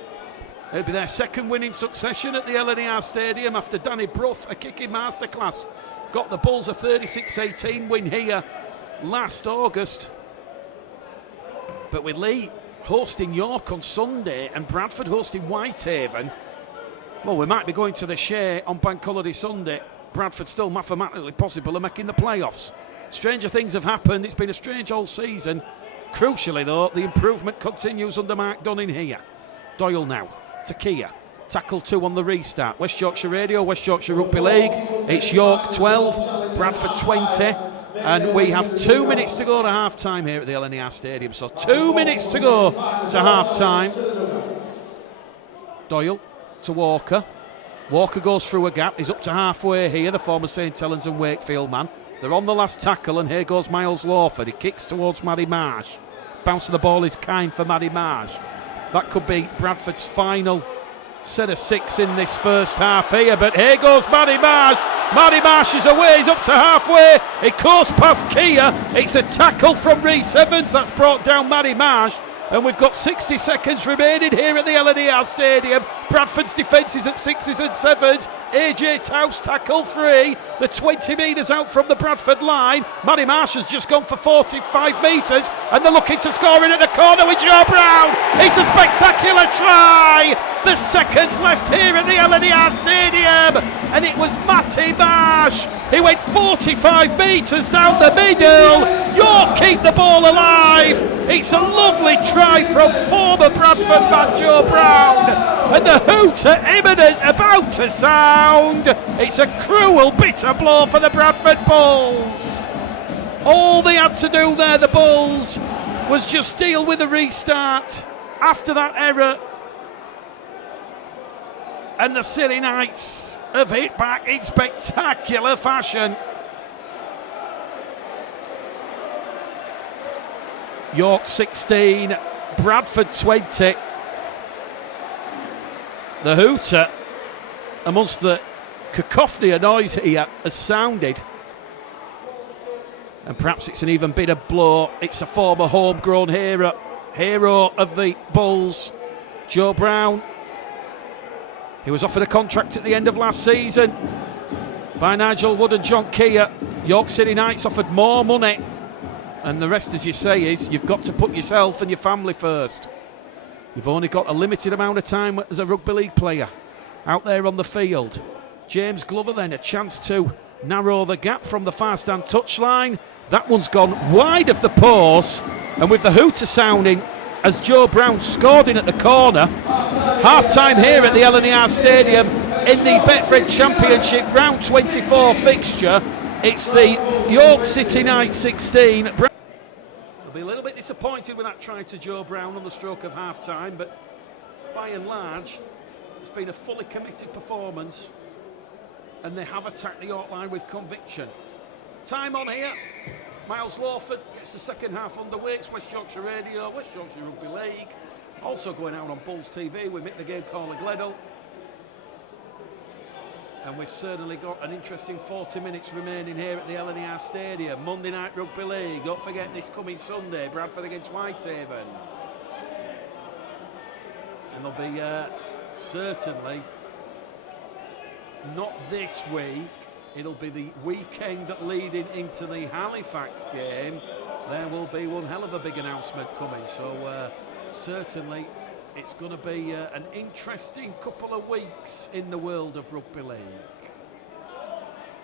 it'll be their second win in succession at the LNER Stadium after Danny Brough, a kicking masterclass, got the Bulls a 36-18 win here last August. But with Lee hosting York on Sunday and Bradford hosting Whitehaven, well, we might be going to the Shea on Bank Holiday Sunday. Bradford still mathematically possible of making the playoffs. Stranger things have happened. It's been a strange whole season. Crucially, though, the improvement continues under Mark Dunning here. Doyle now to Keir. Tackle 2 on the restart. West Yorkshire Radio, West Yorkshire Rugby League. It's York 12, Bradford 20. And we have 2 minutes to go to half-time here at the LNER Stadium. So 2 minutes to go to half-time. Doyle to Walker. Walker goes through a gap. He's up to halfway here, the former St Helens and Wakefield man. They're on the last tackle, and here goes Miles Lawford. He kicks towards Matty Marsh. Bounce of the ball is kind for Matty Marsh. That could be Bradford's final set of 6 in this first half here, but here goes Matty Marsh. Matty Marsh is away, he's up to halfway. It goes past Keir. It's a tackle from Rhys Evans that's brought down Matty Marsh. And we've got 60 seconds remaining here at the LNER Stadium. Bradford's defence is at 6s and 7s. AJ Taus tackle free. The 20 metres out from the Bradford line. Matty Marsh has just gone for 45 metres, and they're looking to score in at the corner with Joe Brown. It's a spectacular try. There's seconds left here at the LNER Stadium, and it was Matty Marsh. He went 45 metres down the middle. York keep the ball alive. It's a lovely try from former Bradford man Joe Brown, and the hoots are imminent, about to sound. It's a cruel, bitter blow for the Bradford Bulls. All they had to do there, the Bulls, was just deal with the restart after that error, and the City Knights have hit back in spectacular fashion. York 16, Bradford 20. The hooter amongst the cacophony of noise here has sounded. And perhaps it's an even bigger blow. It's a former homegrown hero of the Bulls, Joe Brown. He was offered a contract at the end of last season by Nigel Wood and John Keir. York City Knights offered more money. And the rest, as you say, is you've got to put yourself and your family first. You've only got a limited amount of time as a rugby league player out there on the field. James Glover then, a chance to narrow the gap from the far stand touchline. That one's gone wide of the post. And with the hooter sounding as Joe Brown scored in at the corner. Half-time here at the LNER Stadium in the Betfred Championship Round 24 fixture. It's the York City Knights 16. They'll be a little bit disappointed with that try to Joe Brown on the stroke of half-time, but by and large, It's been a fully committed performance, and they have attacked the York line with conviction. Time on here. Miles Lawford gets the second half underway. It's West Yorkshire Radio, West Yorkshire Rugby League. Also going out on Bulls TV with Mick the Game Caller Gleddle. And we've certainly got an interesting 40 minutes remaining here at the LNER Stadium. Monday Night Rugby League. Don't forget this coming Sunday, Bradford against Whitehaven. And there'll be certainly not this week. It'll be the weekend leading into the Halifax game. There will be one hell of a big announcement coming. So certainly it's going to be an interesting couple of weeks in the world of rugby league.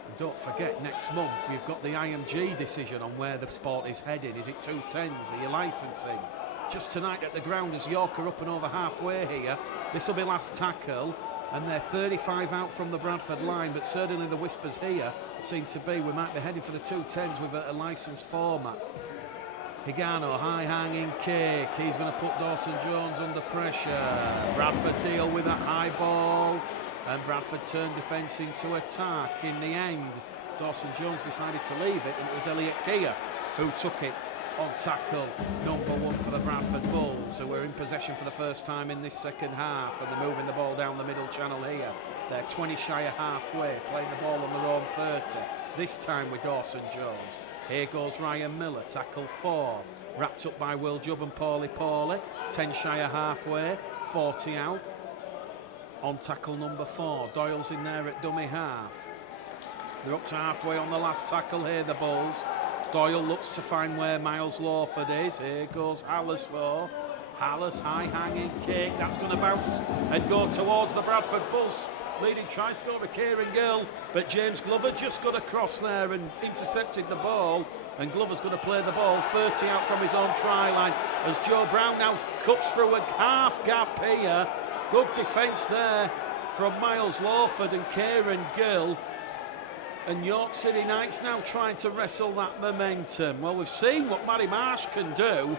And don't forget, next month you've got the IMG decision on where the sport is heading. Is it 210s? Are you licensing? Just tonight at the ground as York are up and over halfway here. This will be last tackle. And they're 35 out from the Bradford line, but certainly the whispers here seem to be we might be heading for the 210s with a licensed format. Higano, high-hanging kick. He's going to put Dawson Jones under pressure. Bradford deal with that high ball, and Bradford turned defence into attack. In the end, Dawson Jones decided to leave it, and it was Elliot Keir who took it on tackle number 1 for the Bradford Bulls, who were in possession for the first time in this second half, and they're moving the ball down the middle channel here. They're 20 shy of halfway, playing the ball on their own 30, this time with Dawson Jones. Here goes Ryan Miller, tackle 4, wrapped up by Will Jubb and Paulie, 10 shy of halfway, 40 out. On tackle number 4, Doyle's in there at dummy half. They're up to halfway on the last tackle here, the Bulls. Doyle looks to find where Miles Lawford is. Here goes Hallis though. Hallis, high-hanging kick. That's going to bounce and go towards the Bradford Bulls. Leading try scorer Kieran Gill, but James Glover just got across there and intercepted the ball. And Glover's going to play the ball 30 out from his own try line as Joe Brown now cuts through a half gap here. Good defence there from Miles Lawford and Kieran Gill. And York City Knights now trying to wrestle that momentum. Well, we've seen what Matty Marsh can do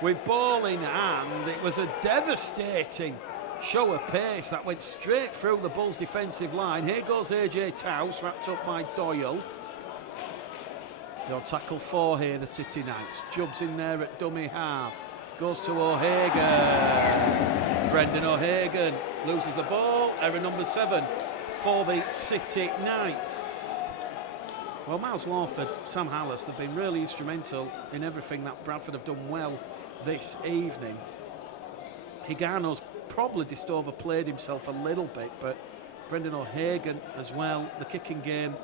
with ball in hand. It was a devastating show of pace that went straight through the Bulls' defensive line. Here goes AJ Towse, wrapped up by Doyle. Your tackle 4 here, the City Knights. Jubb's in there at dummy half. Goes to O'Hagan. Brendan O'Hagan loses the ball. Error number 7 for the City Knights. Well, Miles Lawford, Sam Hallis, they've been really instrumental in everything that Bradford have done well this evening. Higano's probably just overplayed himself a little bit, but Brendan O'Hagan as well, the kicking game.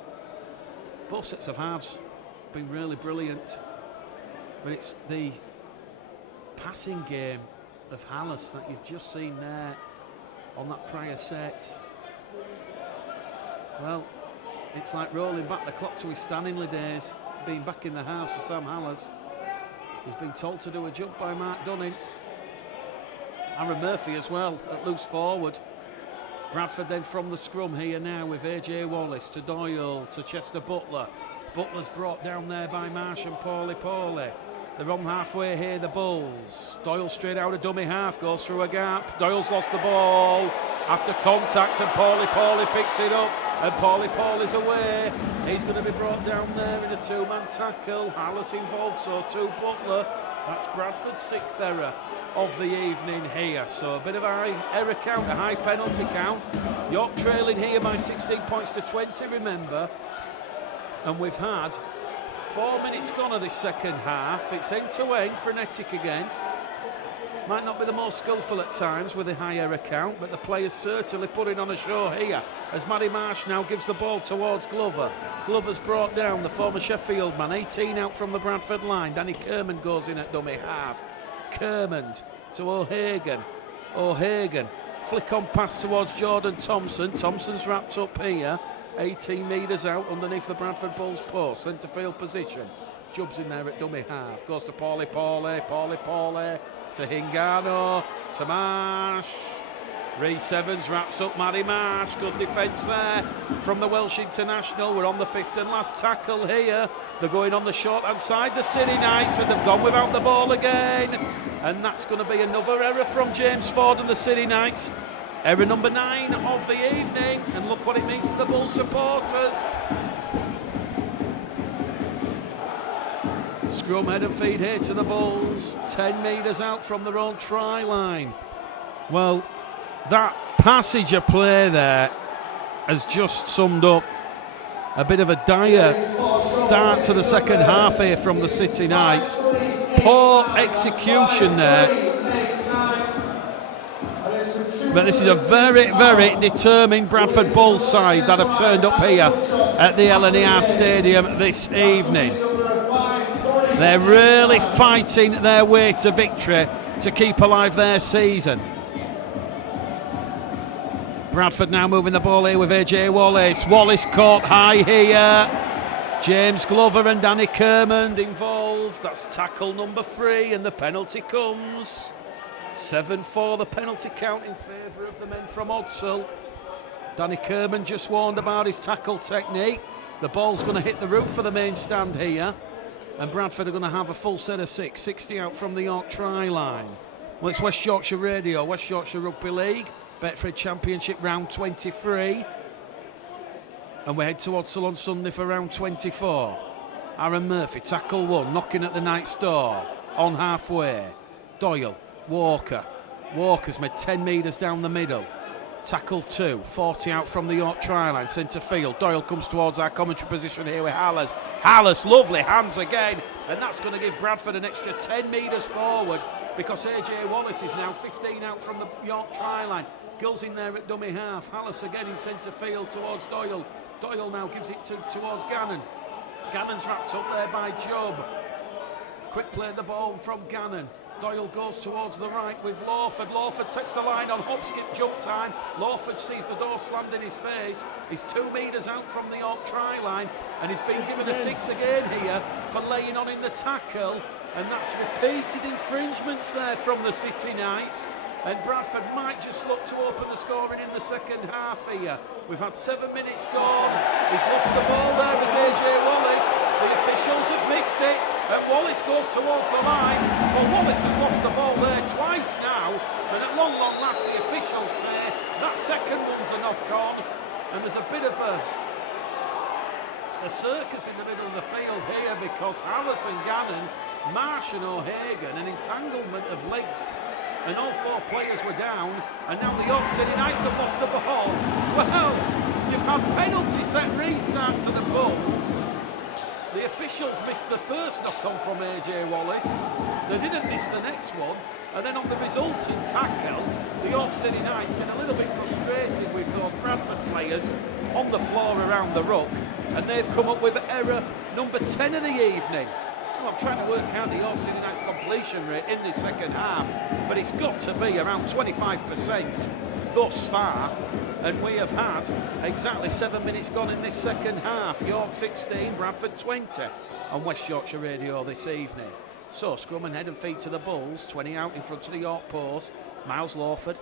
Both sets of halves been really brilliant, but it's the passing game of Hallis that you've just seen there on that prior set. Well, it's like rolling back the clock to his Stanley days, being back in the house for Sam Hallis. He's been told to do a jump by Mark Dunning. Aaron Murphy as well at loose forward. Bradford then from the scrum here now with AJ Wallace to Doyle to Chester Butler. Butler's brought down there by Marsh and Paulie. They're on halfway here, the Bulls. Doyle straight out of dummy half, goes through a gap. Doyle's lost the ball after contact, and Paulie picks it up. And Paulie's away. He's going to be brought down there in a 2-man tackle. Hallis involved, so too Butler. That's Bradford's 6th error of the evening here. So a bit of a high error count, a high penalty count. York trailing here by 16 points to 20, remember. And we've had 4 minutes gone of this second half. It's end-to-end, frenetic again. Might not be the most skillful at times with a high error count, but the players certainly putting on a show here as Matty Marsh now gives the ball towards Glover. Glover's brought down, the former Sheffield man, 18 out from the Bradford line. Danny Kerman goes in at dummy half. Kerman to O'Hagan. Flick on pass towards Jordan Thompson. Thompson's wrapped up here. 18 metres out underneath the Bradford Bulls post. Centre field position. Jubb's in there at dummy half. Goes to Paulie. To Hingano, to Marsh. Reece Evans wraps up Matty Marsh. Good defence there from the Welsh international. We're on the 5th and last tackle here. They're going on the short-hand side, the City Knights, and they've gone without the ball again. And that's going to be another error from James Ford and the City Knights. Error number 9 of the evening, and look what it means to the Bull supporters. Scrum, head and feed here to the Bulls, 10 metres out from their own try line. Well, that passage of play there has just summed up a bit of a dire start to the second half here from the City Knights. Poor execution there. But this is a very, very determined Bradford Bulls side that have turned up here at the LNER Stadium this evening. They're really fighting their way to victory to keep alive their season. Bradford now moving the ball here with AJ Wallace. Wallace caught high here. James Glover and Danny Kermond involved. That's tackle number 3, and the penalty comes. 7-4 the penalty count in favour of the men from Odsal. Danny Kermond just warned about his tackle technique. The ball's going to hit the roof of the main stand here, and Bradford are going to have a full set of 6, 60 out from the York try line. Well, it's West Yorkshire Radio, West Yorkshire Rugby League, Betfred Championship round 23, and we head to Odsal on Sunday for round 24. Aaron Murphy, tackle 1, knocking at the Knight's door, on halfway. Doyle, Walker. Walker's made 10 metres down the middle. Tackle 2, 40 out from the York try line, centre field. Doyle comes towards our commentary position here with Hallas. Hallas, lovely hands again, and that's going to give Bradford an extra 10 metres forward, because AJ Wallace is now 15 out from the York try line. Gills in there at dummy half. Hallas again in centre field towards Doyle. Doyle now gives it towards Gannon. Gannon's wrapped up there by Job. Quick play the ball from Gannon. Doyle goes towards the right with Lawford. Lawford takes the line on hop, skip, jump time. Lawford sees the door slammed in his face. He's 2 metres out from the York try line, and he's been given a 6 again here for laying on in the tackle. And that's repeated infringements there from the City Knights. And Bradford might just look to open the scoring in the second half here. We've had 7 minutes gone. He's lost the ball there as AJ Wallace. The officials have missed it, and Wallace goes towards the line. Well, Wallace has lost the ball there twice now, and at long last the officials say that second one's a knock-on, and there's a bit of a circus in the middle of the field here, because Hallas and Gannon, Marsh and O'Hagan, an entanglement of legs, and all 4 players were down, and now the York City Knights have lost the ball. Well, you've had penalty set restart to the Bulls. The officials missed the first knock-on from AJ Wallace. They didn't miss the next one, and then on the resulting tackle, the York City Knights get a little bit frustrated with those Bradford players on the floor around the ruck, and they've come up with error number 10 of the evening. Well, I'm trying to work out the York City Knights completion rate in this second half, but it's got to be around 25% thus far, and we have had exactly 7 minutes gone in this second half. York 16, Bradford 20 on West Yorkshire Radio this evening. So scrum and head and feed to the Bulls, 20 out in front of the York post. Miles Lawford,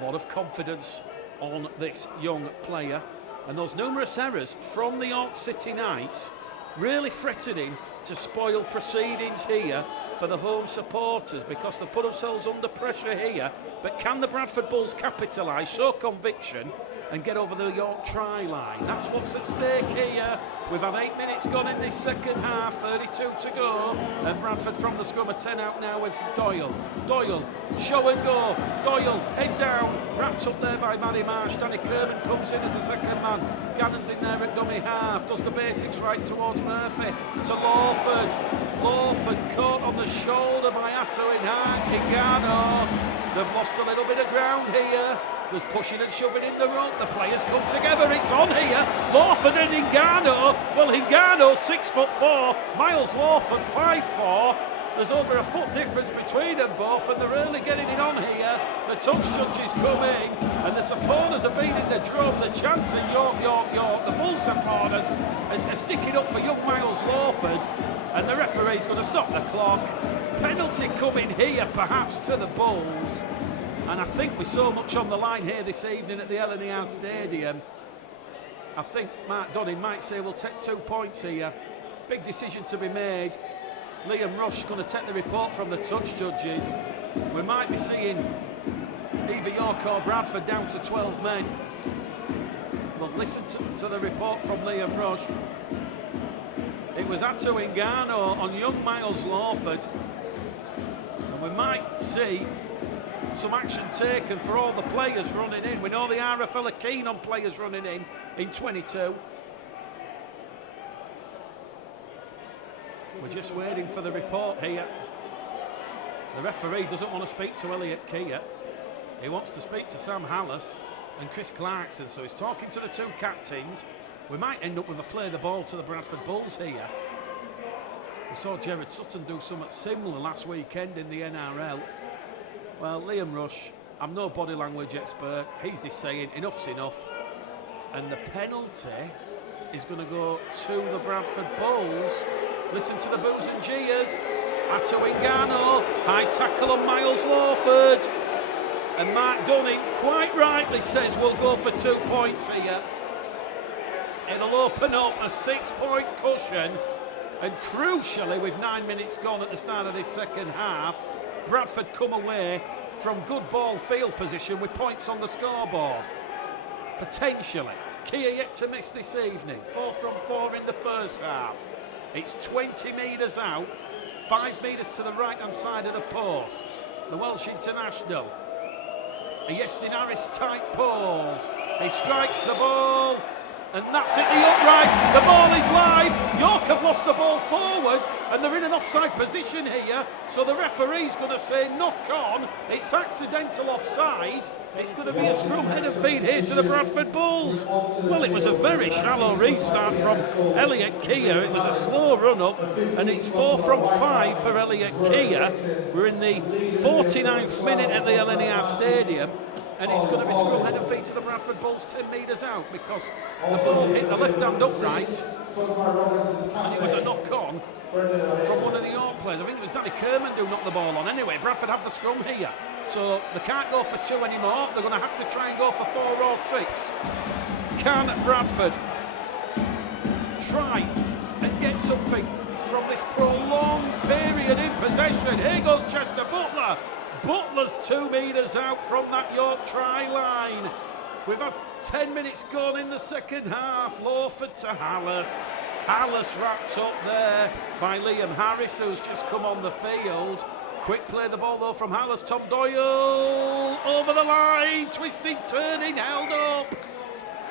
a lot of confidence on this young player, and those numerous errors from the York City Knights really threatening to spoil proceedings here for the home supporters, because they've put themselves under pressure here. But can the Bradford Bulls capitalise, show conviction, and get over the York try line? That's what's at stake here. We've had 8 minutes gone in this second half, 32 to go, and Bradford from the scrum are 10 out now with Doyle. Doyle, show and go. Doyle, head down, wrapped up there by Manny Marsh. Danny Kermond comes in as the second man. Gannon's in there at dummy half, does the basics right towards Murphy, to Lawford. Lawford caught on the shoulder by Atto in Hingano. They've lost a little bit of ground here. There's pushing and shoving in the ruck. The players come together. It's on here. Lawford and Hingano. Well, Hingano 6'4", Miles Lawford 5'4". There's over a foot difference between them both, and they're really getting it on here. The touch judges come in, and the supporters have been in the drum. The chants of York, York, York. The Bull supporters are sticking up for young Miles Lawford, and the referee's going to stop the clock. Penalty coming here, perhaps, to the Bulls. And I think with so much on the line here this evening at the LNER Stadium, I think Mark Donning might say we'll take 2 points here. Big decision to be made. Liam Rush going to take the report from the touch judges. We might be seeing either York or Bradford down to 12 men. Well, listen to the report from Liam Rush. It was Atu Ingano on young Miles Lawford. And we might see some action taken for all the players running in. We know the RFL are keen on players running in 22. We're just waiting for the report here. The referee doesn't want to speak to Elliot Keir. He wants to speak to Sam Hallis and Chris Clarkson, so he's talking to the two captains. We might end up with a play the ball to the Bradford Bulls here. We saw Gerard Sutton do something similar last weekend in the NRL. Well, Liam Rush, I'm no body language expert. He's just saying enough's enough. And the penalty is going to go to the Bradford Bulls. Listen to the boos and jeers. Atu Ingano, high tackle on Miles Lawford. And Mark Dunning quite rightly says we'll go for 2 points here. It'll open up a 6-point cushion. And crucially, with 9 minutes gone at the start of this second half, Bradford come away from good ball field position with points on the scoreboard. Potentially. Keir yet to miss this evening. 4 from 4 in the first half. It's 20 metres out. 5 metres to the right-hand side of the post. The Welsh international. A Yestin Harris tight pause. He strikes the ball. And that's it, the upright. The ball is live. York have lost the ball forward. And they're in an offside position here. So the referee's going to say knock on. It's accidental offside. It's going to be a scrum head and feet here to the Bradford Bulls. Well, it was a very shallow restart from Elliot Keir. It was a slow run-up. And it's 4 from 5 for Elliot Keir. We're in the 49th minute at the LNER Stadium. And it's going to be scrum head and feet to the Bradford Bulls 10 metres out because the ball hit the left-hand upright and it was a knock-on from one of the York players. I think it was Danny Kerman who knocked the ball on. Anyway, Bradford have the scrum here. So they can't go for 2 anymore. They're going to have to try and go for 4 or 6. Can Bradford try and get something from this prolonged period in possession? Here goes Chester Butler. Butler's 2 metres out from that York try line. We've had 10 minutes gone in the second half. Lawford to Hallis. Hallis wrapped up there by Liam Harris, who's just come on the field. Quick play the ball though from Hallis. Tom Doyle over the line. Twisting, turning, held up.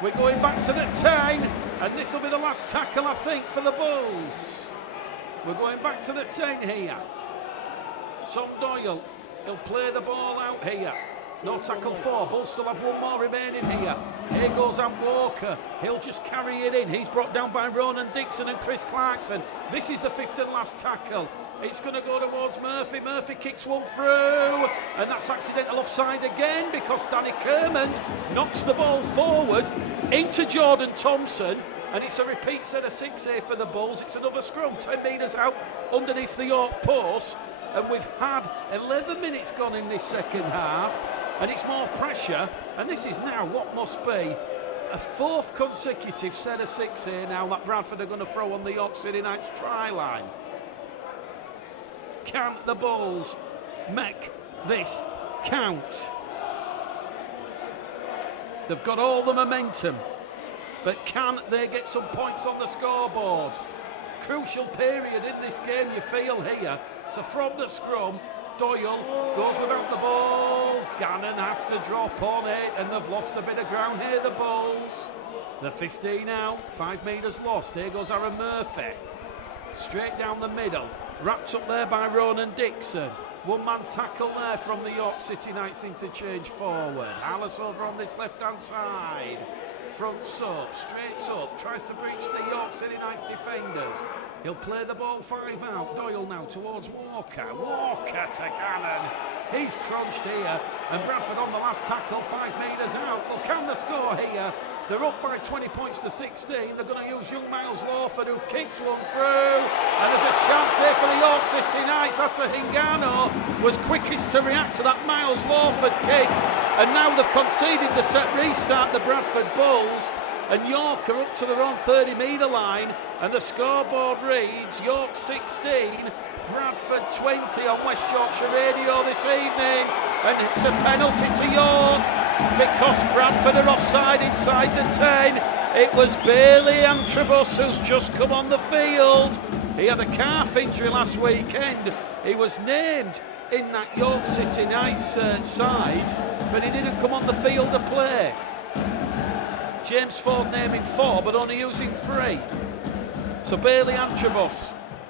We're going back to the 10. And this will be the last tackle, I think, for the Bulls. We're going back to the 10 here. Tom Doyle. He'll play the ball out here. No tackle 4. Bulls still have 1 more remaining here. Here goes Ant Walker. He'll just carry it in. He's brought down by Ronan Dixon and Chris Clarkson. This is the 5th and last tackle. It's going to go towards Murphy. Murphy kicks one through. And that's accidental offside again because Danny Kermond knocks the ball forward into Jordan Thompson. And it's a repeat set of 6 here for the Bulls. It's another scrum. 10 metres out underneath the York post. And we've had 11 minutes gone in this second half, and it's more pressure. And this is now what must be a 4th consecutive set of 6 here now that Bradford are going to throw on the York City Knights try line. Can the Bulls make this count? They've got all the momentum, but can they get some points on the scoreboard? Crucial period in this game, you feel here. So from the scrum, Doyle goes without the ball. Gannon has to drop on it, and they've lost a bit of ground here, the Bulls. The 15 out, 5 metres lost. Here goes Aaron Murphy. Straight down the middle. Wrapped up there by Ronan Dixon. 1-man tackle there from the York City Knights interchange forward. Hallis over on this left-hand side. Fronts up, straight up, tries to breach the York City Knights defenders. He'll play the ball 5 out. Doyle now towards Walker. Walker to Gannon. He's crunched here. And Bradford on the last tackle, 5 metres out. Well, can they score here? They're up by 20 points to 16. They're going to use young Miles Lawford, who kicks one through. And there's a chance here for the York City Knights. Atu Ingano was quickest to react to that Miles Lawford kick. And now they've conceded the set restart, the Bradford Bulls. and York are up to their own 30-metre line, and the scoreboard reads York 16, Bradford 20 on West Yorkshire Radio this evening, and it's a penalty to York because Bradford are offside inside the 10. It was Bailey Antrobus who's just come on the field. He had a calf injury last weekend. He was named in that York City Knights side, but he didn't come on the field to play. James Ford naming 4, but only using 3. So Bailey Antrobus,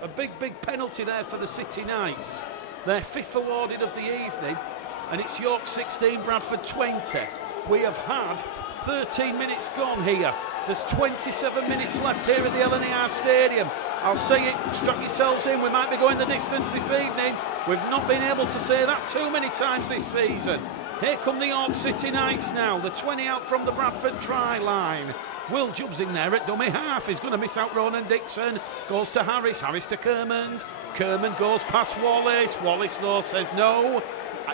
a big penalty there for the City Knights. Their 5th awarded of the evening, and it's York 16, Bradford 20. We have had 13 minutes gone here. There's 27 minutes left here at the LNER Stadium. I'll say it, strap yourselves in, we might be going the distance this evening. We've not been able to say that too many times this season. Here come the York City Knights now, the 20 out from the Bradford try line. Will Jubbs in there at dummy half, he's going to miss out Ronan Dixon. Goes to Harris, Harris to Kermond. Kermond goes past Wallace. Wallace though says no,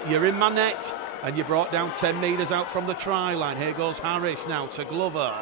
you're in my net. And you brought down 10 metres out from the try line. Here goes Harris now to Glover.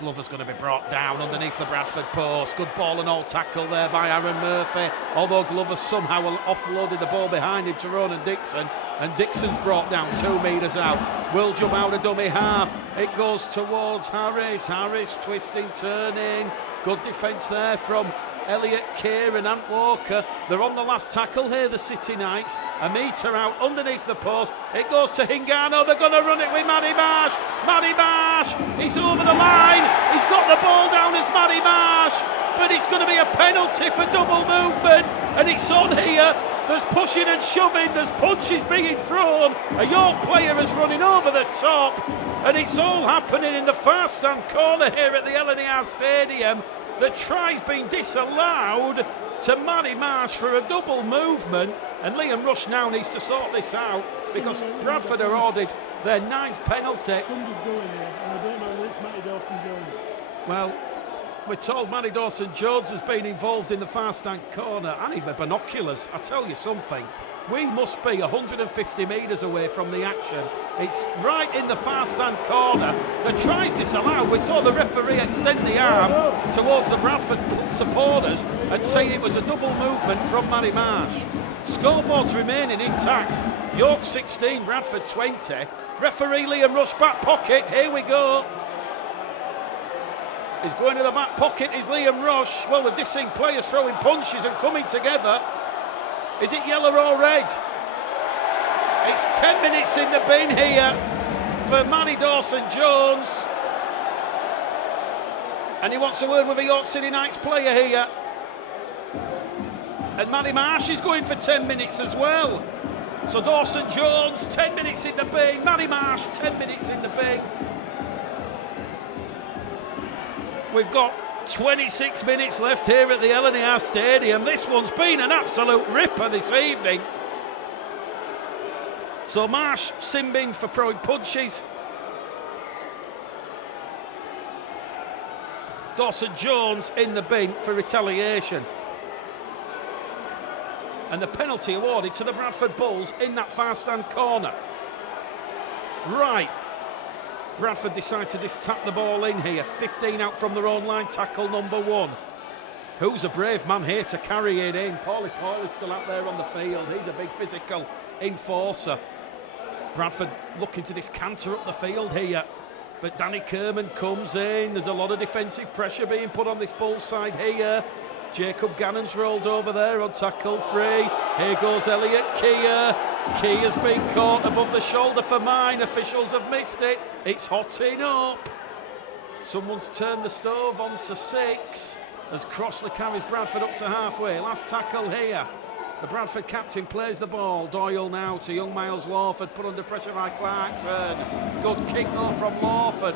Glover's going to be brought down underneath the Bradford post. Good ball and all tackle there by Aaron Murphy. Although Glover somehow offloaded the ball behind him to Ronan Dixon. And Dixon's brought down 2 metres out. Will jump out of dummy half. It goes towards Harris. Harris twisting, turning. Good defence there from Elliot Keir and Ant Walker. They're on the last tackle here, the City Knights. A metre out underneath the post. It goes to Hingano. They're going to run it with Matty Marsh. Matty Marsh, he's over the line. He's got the ball down as Matty Marsh, but it's going to be a penalty for double movement. And it's on here. There's pushing and shoving. There's punches being thrown. A York player is running over the top. And it's all happening in the far stand corner here at the LNER Stadium. The try's been disallowed to Matty Marsh for a double movement, and Liam Rush now needs to sort this out because Bradford are ordered their 9th penalty. Somebody's going here, and I don't know if it's Matty Dawson-Jones. Well, we're told Matty Dawson-Jones has been involved in the far stand corner. I need my binoculars. I tell you something. We must be 150 metres away from the action. It's right in the far stand corner. The try's disallowed. We saw the referee extend the arm towards the Bradford supporters and say it was a double movement from Matty Marsh. Scoreboard's remaining intact. York 16, Bradford 20. Referee Liam Rush back pocket. Here we go. He's going to the back pocket is Liam Rush. Well, we've just seen players throwing punches and coming together. Is it yellow or red? It's 10 minutes in the bin here for Matty Dawson-Jones. And he wants a word with a York City Knights player here. And Matty Marsh is going for 10 minutes as well. So Dawson-Jones, 10 minutes in the bin. Matty Marsh, 10 minutes in the bin. We've got 26 minutes left here at the LNER Stadium. This one's been an absolute ripper this evening. So Marsh simbing for throwing punches. Dawson-Jones in the bin for retaliation. And the penalty awarded to the Bradford Bulls in that far stand corner. Right. Bradford decide to just tap the ball in here. 15 out from their own line, tackle number 1. Who's a brave man here to carry it in? Paulie Paul is still out there on the field. He's a big physical enforcer. Bradford looking to this canter up the field here. But Danny Kerman comes in. There's a lot of defensive pressure being put on this Bulls side here. Jacob Gannon's rolled over there on tackle 3. Here goes Elliot Keir. Keir's been caught above the shoulder for mine. Officials have missed it. It's hotting up. Someone's turned the stove on to 6 as Crossley carries Bradford up to halfway. Last tackle here. The Bradford captain plays the ball. Doyle now to young Miles Lawford, put under pressure by Clarkson. Good kick though from Lawford.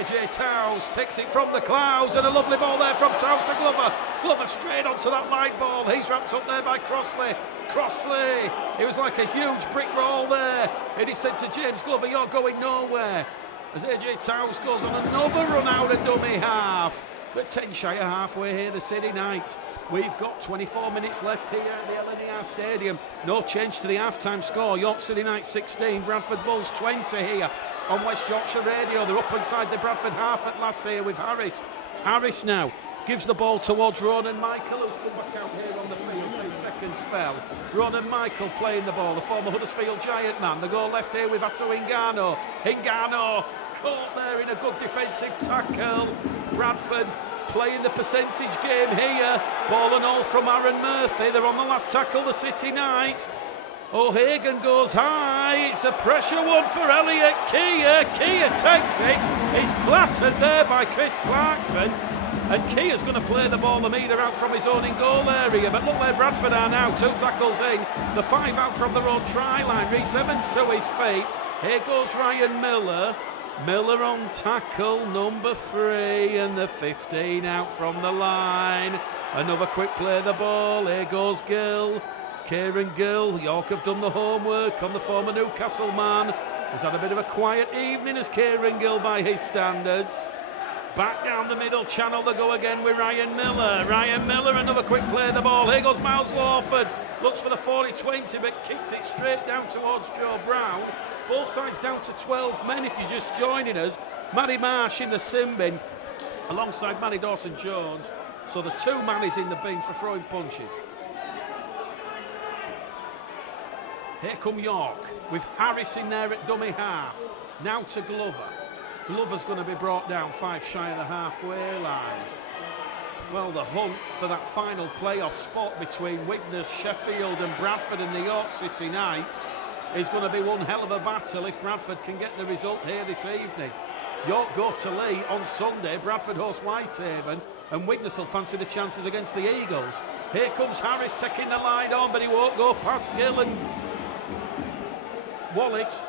AJ Towers takes it from the clouds, and a lovely ball there from Towers to Glover. Glover straight onto that line ball. He's wrapped up there by Crossley. Crossley, it was like a huge brick roll there. And he said to James Glover, you're going nowhere. As AJ Towers goes on another run out of dummy half. But 10 shy of halfway here, the City Knights. We've got 24 minutes left here at the LNER Stadium. No change to the half-time score. York City Knights 16, Bradford Bulls 20 here on West Yorkshire Radio. They're up inside the Bradford half at last here with Harris. Harris now gives the ball towards Ronan Michael, who's come back out here on the field for his second spell. Ronan Michael playing the ball, the former Huddersfield Giant man. They go left here with Atto Hingano. Hingano caught there in a good defensive tackle. Bradford playing the percentage game here. Ball and all from Aaron Murphy. They're on the last tackle, the City Knights. O'Hagan goes high. It's a pressure one for Elliot Keir. Keir takes it. He's clattered there by Chris Clarkson. And Keir's going to play the ball a metre out from his own in-goal area. But look where Bradford are now. 2 tackles in. The 5 out from their own try line. Rhys Evans to his feet. Here goes Ryan Miller. Miller on tackle, number 3. And the 15 out from the line. Another quick play of the ball. Here goes Gill. Kieran Gill. York have done the homework on the former Newcastle man. He's had a bit of a quiet evening as Kieran Gill by his standards. Back down the middle channel they go again with Ryan Miller. Ryan Miller, another quick play of the ball. Here goes Miles Lawford. Looks for the 40-20 but kicks it straight down towards Joe Brown. Both sides down to 12 men if you're just joining us. Matty Marsh in the sin bin alongside Matty Dawson-Jones. So the 2 man is in the bin for throwing punches. Here come York with Harris in there at dummy half. Now to Glover. Glover's going to be brought down 5 shy of the halfway line. Well, the hunt for that final playoff spot between Widnes, Sheffield and Bradford and the York City Knights is going to be one hell of a battle if Bradford can get the result here this evening. York go to Lee on Sunday, Bradford host Whitehaven, and Widnes will fancy the chances against the Eagles. Here comes Harris taking the line on, but he won't go past Gill and Wallace.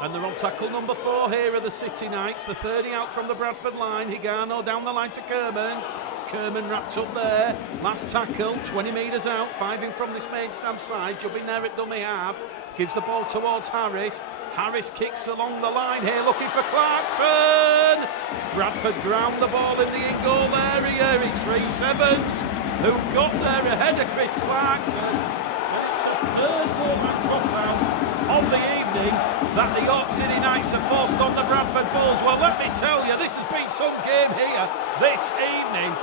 And they're on tackle number 4 here are the City Knights. The 30 out from the Bradford line. Higano down the line to Kermond. Kermond wrapped up there. Last tackle, 20 metres out. 5 in from this main stand side. Jumping there at dummy half. Gives the ball towards Harris. Harris kicks along the line here looking for Clarkson. Bradford ground the ball in the in-goal area. It's Rhys Evans who got there ahead of Chris Clarkson. And it's the 3rd goal-man dropout of the evening that the York City Knights have forced on the Bradford Bulls. Well, let me tell you, this has been some game here this evening.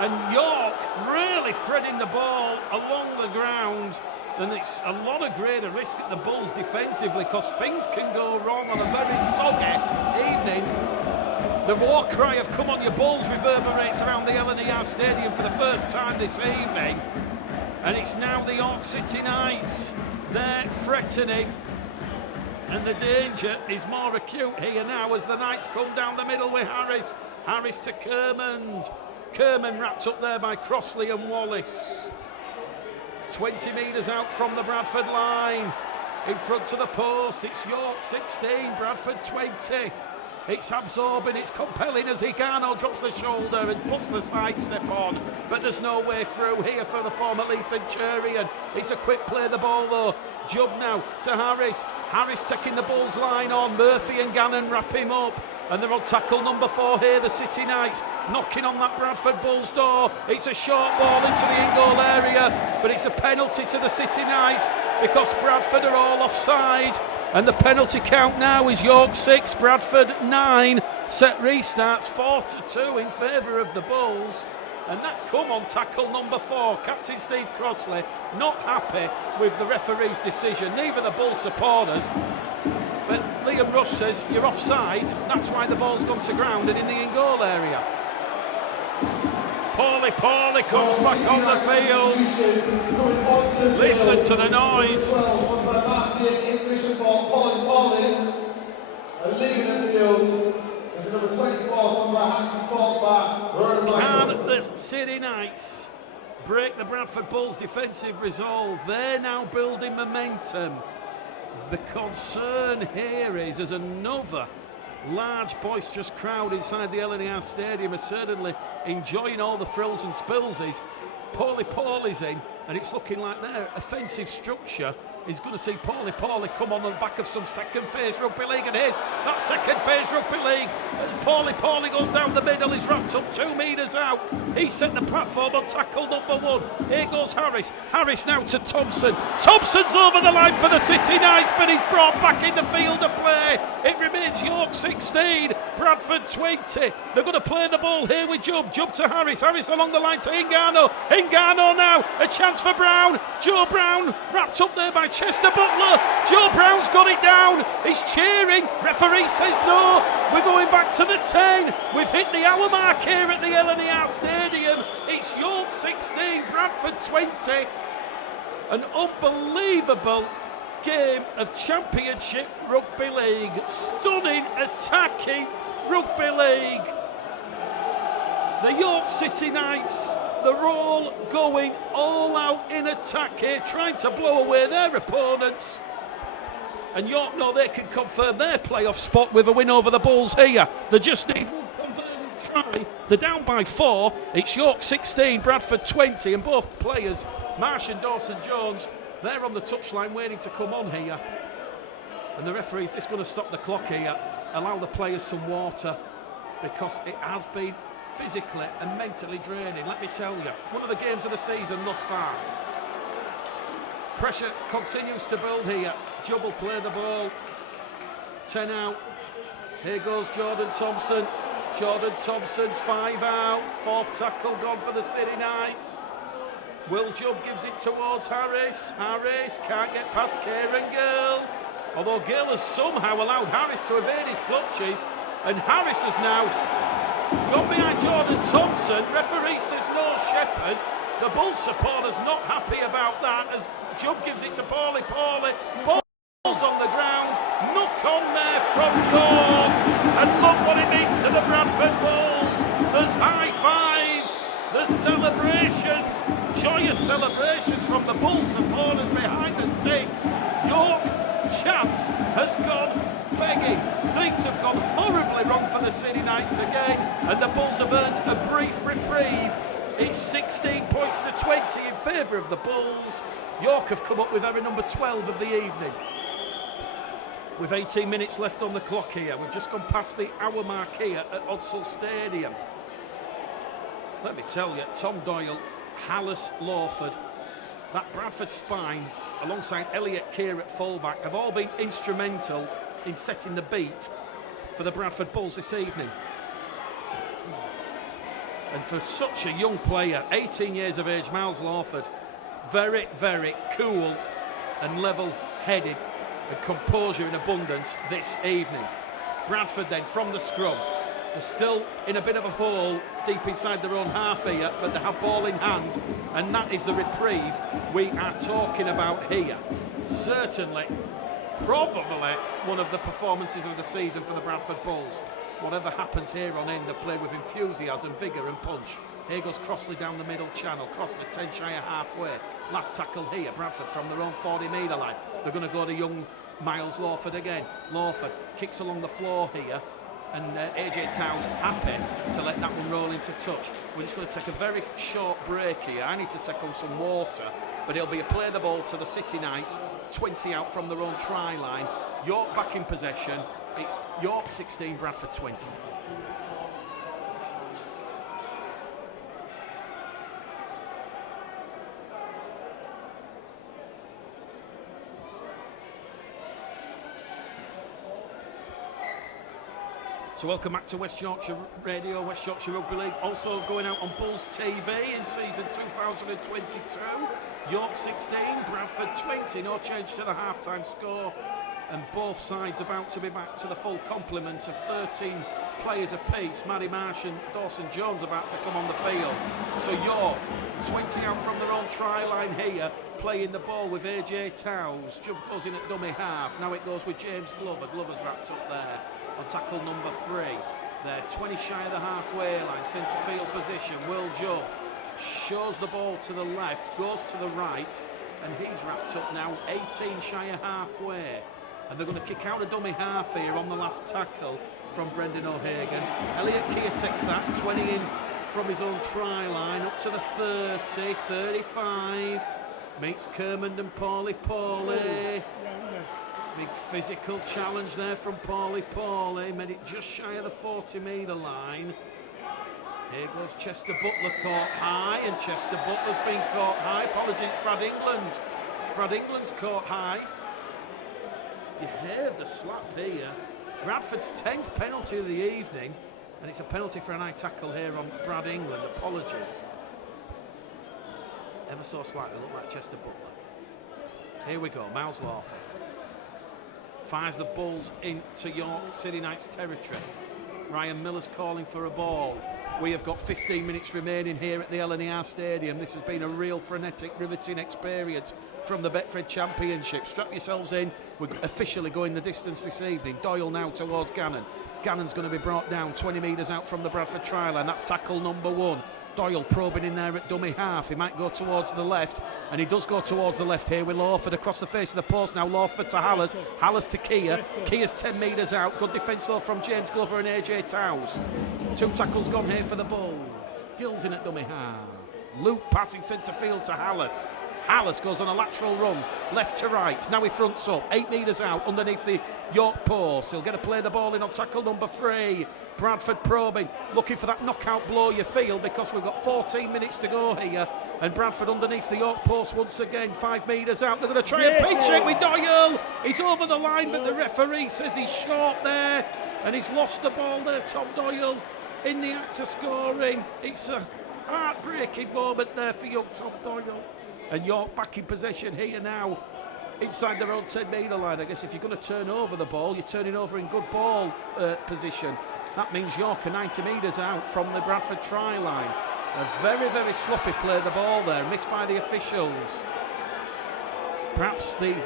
And York really threading the ball along the ground. And it's a lot of greater risk at the Bulls defensively because things can go wrong on a very soggy evening. The war cry of "Come on, your Bulls" reverberates around the LNER Stadium for the first time this evening. And it's now the York City Knights. They're threatening. And the danger is more acute here now as the Knights come down the middle with Harris. Harris to Kermond. Kermond wrapped up there by Crossley and Wallace. 20 metres out from the Bradford line. In front to the post, it's York 16, Bradford 20. It's absorbing, it's compelling as Higano drops the shoulder and puts the sidestep on. But there's no way through here for the former Lee Centurion. It's a quick play the ball though. Jubb now to Harris. Harris taking the Bulls line on. Murphy and Gannon wrap him up. And they're on tackle number 4 here, the City Knights, knocking on that Bradford Bulls door. It's a short ball into the in-goal area, but it's a penalty to the City Knights because Bradford are all offside. And the penalty count now is York 6, Bradford 9. Set restarts 4-2 in favour of the Bulls. And that come on tackle number 4. Captain Steve Crossley not happy with the referee's decision. Neither the Bulls supporters. But Liam Rush says you're offside. That's why the ball's gone to ground and in the in-goal area. Paulie comes back on the field. Listen to the noise. Can the City Knights break the Bradford Bulls' defensive resolve? They're now building momentum. The concern here is there's another large boisterous crowd inside the LNER Stadium are certainly enjoying all the frills and spillsies. Paulie's in, and it's looking like their offensive structure He's going to see Paulie come on the back of some second phase rugby league, and here's that second phase rugby league. As Paulie goes down the middle, he's wrapped up 2 metres out. He set the platform on tackle number 1. Here goes Harris. Harris now to Thompson. Thompson's over the line for the City Knights, but he's brought back in the field of play. It remains York 16, Bradford 20. They're going to play the ball here with Jubb. Jubb to Harris. Harris along the line to Hingano. Hingano now, a chance for Brown. Joe Brown wrapped up there by Chester Butler. Joe Brown's got it down. He's cheering. Referee says no. We're going back to the 10. We've hit the hour mark here at the LNER Stadium. It's York 16, Bradford 20. An unbelievable game of Championship Rugby League. Stunning, attacking Rugby League. The York City Knights, they're all going all out in attack here, trying to blow away their opponents. And York know they can confirm their playoff spot with a win over the Bulls here. They just need one converting try. They're down by 4. It's York 16, Bradford 20, and both players, Marsh and Dawson-Jones, they're on the touchline waiting to come on here. And the referee's just going to stop the clock here, allow the players some water, because it has been physically and mentally draining, let me tell you. One of the games of the season thus far. Pressure continues to build here. Jubb will play the ball. 10 out. Here goes Jordan Thompson. Jordan Thompson's 5 out. 4th tackle gone for the City Knights. Will Jubb gives it towards Harris. Harris can't get past Kieran Gill. Although Gill has somehow allowed Harris to evade his clutches. And Harris has now gone behind Jordan Thompson. Referee says no, Shepherd. The Bulls supporters not happy about that as Jubb gives it to Paulie. Ball's on the ground. Knock on there from York. And look what it means to the Bradford Bulls. There's high fives. There's celebrations. Joyous celebrations from the Bulls supporters behind the sticks. York chance has gone begging. Things have gone horribly wrong for the City Knights again, and the Bulls have earned a brief reprieve. It's 16 points to 20 in favour of the Bulls. York have come up with error number 12 of the evening. With 18 minutes left on the clock here, we've just gone past the hour mark here at Odsal Stadium. Let me tell you, Tom Doyle, Hallis Lawford, that Bradford spine, alongside Elliot Keir at fullback, have all been instrumental in setting the beat for the Bradford Bulls this evening. And for such a young player, 18 years of age, Miles Lawford, very, very cool and level-headed and composure in abundance this evening. Bradford then from the scrum. They're still in a bit of a hole deep inside their own half here, but they have ball in hand, and that is the reprieve we are talking about here. Certainly, probably one of the performances of the season for the Bradford Bulls. Whatever happens here on in, they play with enthusiasm, vigour and punch. Here goes Crossley down the middle channel. Crossley 10 shy of halfway. Last tackle here, Bradford from their own 40-metre line. They're going to go to young Miles Lawford again. Lawford kicks along the floor here, and AJ Towers happy to let that one roll into touch. We're just going to take a very short break here. I need to take on some water, but it'll be a play the ball to the City Knights, 20 out from their own try line. York back in possession. It's York 16, Bradford 20. So welcome back to West Yorkshire Radio, West Yorkshire Rugby League, also going out on Bulls TV in season 2022. York 16, Bradford 20, no change to the half-time score. And both sides about to be back to the full complement of 13 players apiece. Matty Marsh and Dawson-Jones about to come on the field. So York, 20 out from their own try line here, playing the ball with AJ Towers. Jubb goes in at dummy half. Now it goes with James Glover. Glover's wrapped up there on tackle number 3. They're 20 shy of the halfway line, centre field position. Will Jubb shows the ball to the left, goes to the right, and he's wrapped up now 18 shy of halfway. And they're going to kick out a dummy half here on the last tackle from Brendan O'Hagan. Elliot Keir takes that, 20 in from his own try line, up to the 30, 35. Meets Kermond and Paulie. Big physical challenge there from Paulie. Made it just shy of the 40-metre line. Here goes Chester Butler, caught high, and Chester Butler's been caught high. Apologies, Brad England. Brad England's caught high. You heard the slap here. Bradford's 10th penalty of the evening, and it's a penalty for an high tackle here on Brad England. Apologies. Ever so slightly looked like Chester Butler. Here we go, Miles Lawford. Fires the Bulls into York City Knights territory. Ryan Miller's calling for a ball. We have got 15 minutes remaining here at the LNER Stadium. This has been a real frenetic, riveting experience from the Betfred Championship. Strap yourselves in. We're officially going the distance this evening. Doyle now towards Gannon. Gannon's going to be brought down 20 metres out from the Bradford try line. That's tackle number 1. Doyle probing in there at dummy half. He might go towards the left, and he does go towards the left here with Lawford across the face of the post now. Lawford to Hallas. Hallas to Keir. Keir's 10 metres out. Good defence though from James Glover and AJ Towers. 2 tackles gone here for the Bulls. Gills in at dummy half. Loop passing centre field to Hallas. Hallas goes on a lateral run, left to right. Now he fronts up, 8 metres out underneath the York post. He'll get to play the ball in on tackle number 3. Bradford probing, looking for that knockout blow, you feel, because we've got 14 minutes to go here. And Bradford underneath the York post once again, 5 metres out. They're going to try and pinch it with Doyle. He's over the line, but the referee says he's short there. And he's lost the ball there, Tom Doyle, in the act of scoring. It's a heartbreaking moment there for young Tom Doyle. And York back in possession here now, inside their own 10-metre line. I guess if you're going to turn over the ball, you're turning over in good ball position. That means York are 90 metres out from the Bradford try line. A very, very sloppy play the ball there, missed by the officials. Perhaps the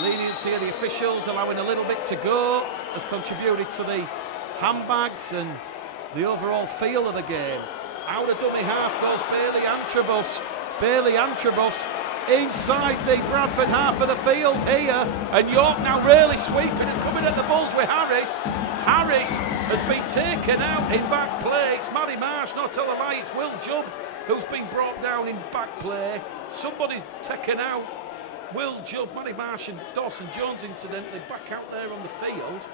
leniency of the officials allowing a little bit to go has contributed to the handbags and the overall feel of the game. Out of dummy half goes Bailey Antrobus. Bailey Antrobus inside the Bradford half of the field here. And York now really sweeping and coming at the Bulls with Harris. Harris has been taken out in back play. It's Matty Marsh, not tell a lie, it's Will Jubb who's been brought down in back play. Somebody's taken out Will Jubb, Matty Marsh and Dawson Jones incidentally back out there on the field.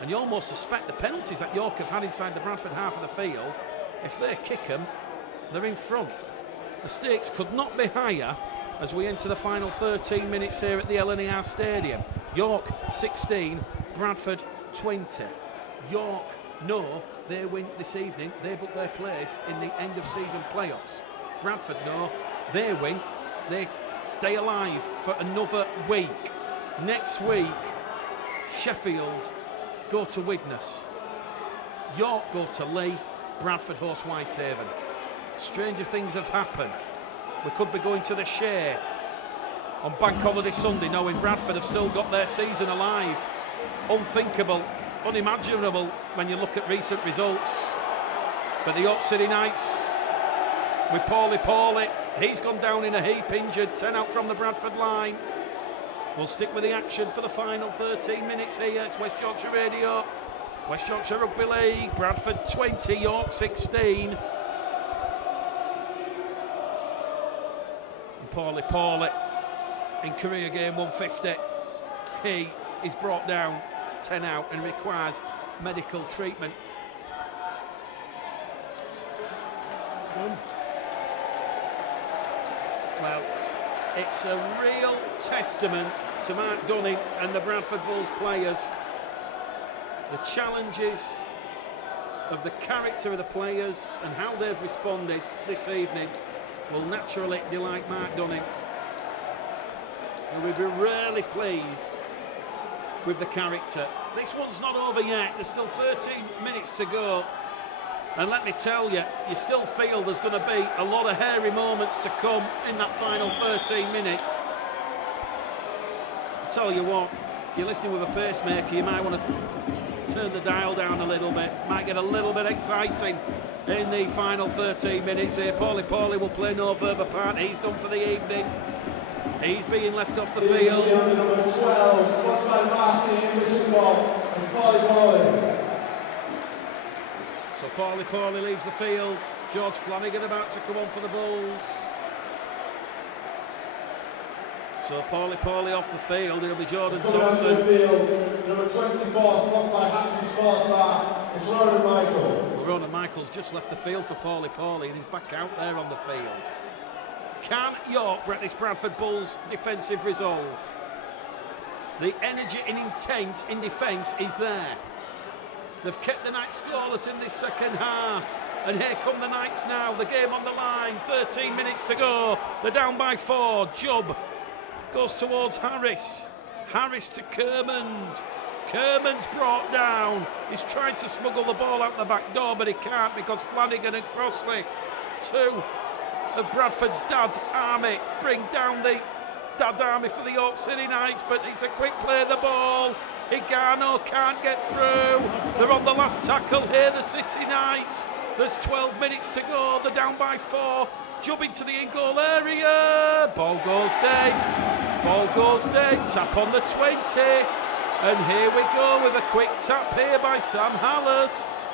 And you almost suspect the penalties that York have had inside the Bradford half of the field, if they kick them, they're in front. The stakes could not be higher as we enter the final 13 minutes here at the LNER Stadium. York 16, Bradford 20. York know they win this evening, they book their place in the end of season playoffs. Bradford know they win, they stay alive for another week. Next week, Sheffield go to Widnes. York go to Leigh. Bradford host Whitehaven. Stranger things have happened. We could be going to the Share on Bank Holiday Sunday, knowing Bradford have still got their season alive. Unthinkable, unimaginable when you look at recent results. But the York City Knights with Paulie, he's gone down in a heap, injured, 10 out from the Bradford line. We'll stick with the action for the final 13 minutes here. It's West Yorkshire Radio, West Yorkshire Rugby League. Bradford 20, York 16. And Paulie in career game 150. He is brought down 10 out and requires medical treatment. Well, it's a real testament to Mark Dunning and the Bradford Bulls players. The challenges of the character of the players and how they've responded this evening will naturally delight Mark Dunning. And we'll be really pleased with the character. This one's not over yet. There's still 13 minutes to go. And let me tell you, you still feel there's going to be a lot of hairy moments to come in that final 13 minutes. I'll tell you what, if you're listening with a pacemaker, you might want to turn the dial down a little bit. Might get a little bit exciting in the final 13 minutes here. Paulie will play no further part. He's done for the evening. He's being left off the field. Number 12, sponsored by Marcy English Football, as Paulie. So Paulie leaves the field. George Flanagan about to come on for the Bulls. So Paulie off the field. He'll be Jordan Coming onto the Thompson. field, number 24, sponsored by Hampstead Sports Bar, it's Ronan Michael. Ronan Michael's just left the field for Paulie and he's back out there on the field. Can York break this Bradford Bulls defensive resolve? The energy and intent in defence is there. They've kept the Knights scoreless in this second half. And here come the Knights now. The game on the line. 13 minutes to go. They're down by 4. Jubb goes towards Harris. Harris to Kermond. Kermond's brought down. He's trying to smuggle the ball out the back door, but he can't because Flanagan and Crossley, two of Bradford's Dad Army, bring down the Dad Army for the York City Knights, but it's a quick play of the ball. Igano can't get through. They're on the last tackle here, the City Knights. There's 12 minutes to go. They're down by 4. Jubb into the in-goal area. Ball goes dead. Ball goes dead. Tap on the 20. And here we go with a quick tap here by Sam Hallas.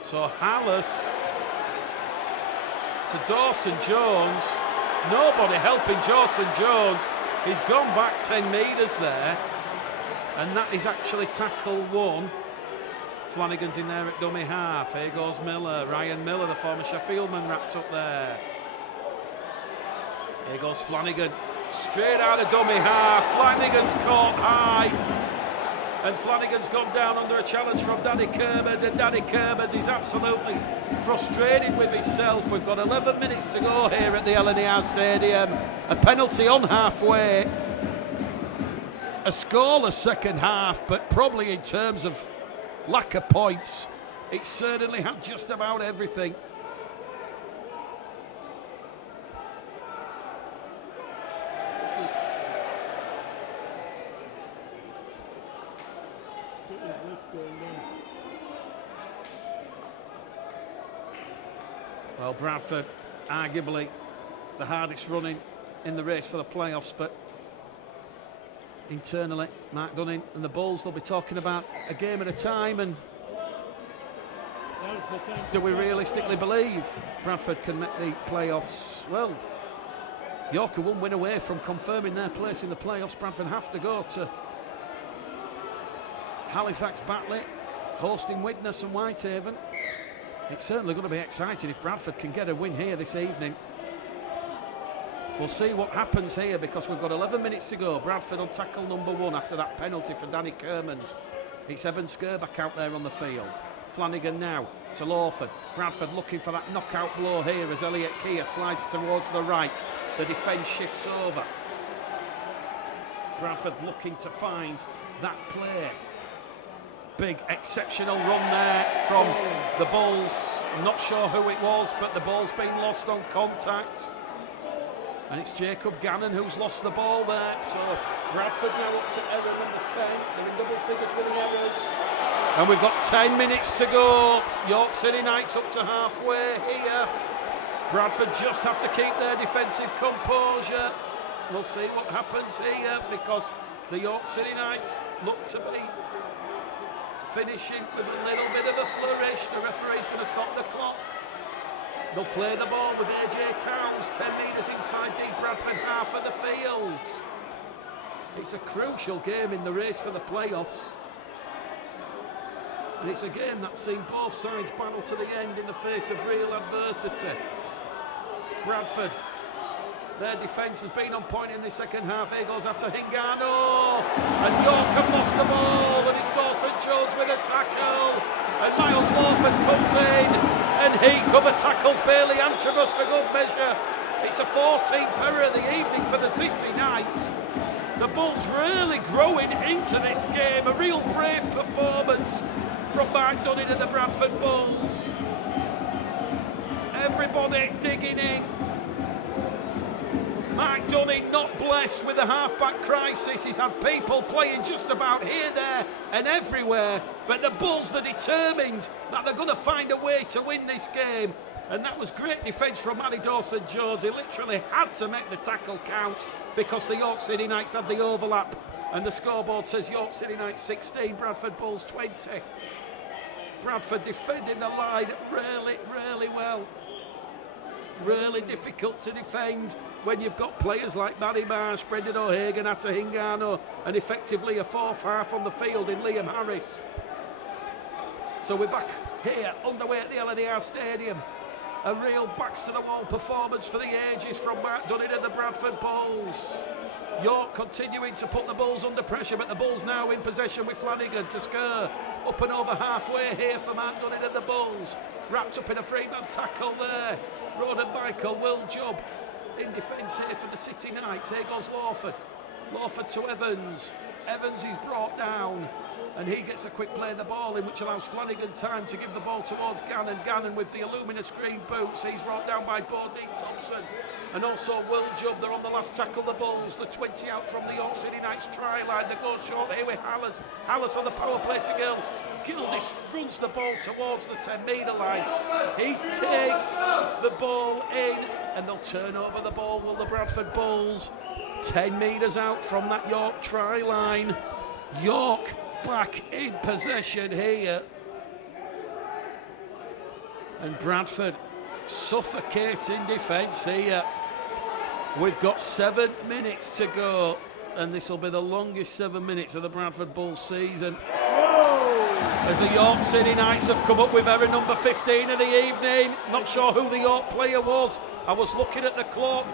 So Hallas to Dawson Jones. Nobody helping Dawson Jones. He's gone back 10 metres there. And that is actually tackle 1. Flanagan's in there at dummy half. Here goes Miller. Ryan Miller, the former Sheffield man, wrapped up there. Here goes Flanagan. Straight out of dummy half. Flanagan's caught high. And Flanagan's gone down under a challenge from Danny Kermond. And Danny Kermond is absolutely frustrated with himself. We've got 11 minutes to go here at the LNER Stadium. A penalty on halfway. A scoreless second half, but probably in terms of lack of points, it certainly had just about everything. Well, Bradford, arguably the hardest running in the race for the playoffs, but internally, Mark Dunning and the Bulls, they'll be talking about a game at a time, and do we realistically believe Bradford can make the playoffs? Well, York are 1 win away from confirming their place in the playoffs. Bradford have to go to Halifax, Batley, hosting Widnes and Whitehaven. It's certainly going to be exciting if Bradford can get a win here this evening. We'll see what happens here because we've got 11 minutes to go. Bradford on tackle number 1 after that penalty for Danny Kermond. It's Evan Skerback out there on the field. Flanagan now to Lawford. Bradford looking for that knockout blow here as Elliot Keir slides towards the right. The defence shifts over. Bradford looking to find that play. Big exceptional run there from the Bulls. I'm not sure who it was, but the ball's been lost on contact. And it's Jacob Gannon who's lost the ball there. So Bradford now up to error number 10. They're in double figures with the errors. And we've got 10 minutes to go. York City Knights up to halfway here. Bradford just have to keep their defensive composure. We'll see what happens here because the York City Knights look to be finishing with a little bit of a flourish. The referee's going to stop the clock. They'll play the ball with AJ Towns, 10 metres inside the Bradford half of the field. It's a crucial game in the race for the playoffs. And it's a game that's seen both sides battle to the end in the face of real adversity. Bradford, their defence has been on point in the second half. Here goes Atahingano. And York have lost the ball. And it's Dawson Jones with a tackle. And Miles Lawford comes in. And he cover tackles Bailey Antrobus for good measure. It's a 14th error of the evening for the City Knights. The Bulls really growing into this game. A real brave performance from Mark Dunning and the Bradford Bulls. Everybody digging in. Mark Dunning not blessed with the half-back crisis. He's had people playing just about here, there and everywhere. But the Bulls, they're determined that they're going to find a way to win this game. And that was great defence from Matty Dawson-Jones. He literally had to make the tackle count because the York City Knights had the overlap. And the scoreboard says York City Knights 16, Bradford Bulls 20. Bradford defending the line really, really well. Really difficult to defend when you've got players like Barry Marsh, Brendan O'Hagan, Atta Hingano, and effectively a fourth half on the field in Liam Harris. So we're back here underway at the LNER Stadium. A real backs-to-the-wall performance for the ages from Mark Dunning and the Bradford Bulls. York continuing to put the Bulls under pressure, but the Bulls now in possession with Flanagan to Skur. Up and over halfway here for Mark Dunning and the Bulls. Wrapped up in a three-man tackle there. Ronan Michael, Will Jubb in defence here for the City Knights. Here goes Lawford. Lawford to Evans. Evans is brought down. And he gets a quick play of the ball in, which allows Flanagan time to give the ball towards Gannon. Gannon with the luminous green boots. He's brought down by Bodine Thompson. And also Will Jubb. They're on the last tackle, the Bulls. The 20 out from the York City Knights try line. They go short here with Hallis. Hallis on the power play to Gill. Gildis runs the ball towards the 10-metre line. He takes the ball in and they'll turn over the ball. Will the Bradford Bulls 10 metres out from that York try line. York back in possession here. And Bradford suffocating defence here. We've got 7 minutes to go and this will be the longest 7 minutes of the Bradford Bulls season. As the York City Knights have come up with error number 15 of the evening. Not sure who the York player was. I was looking at the clock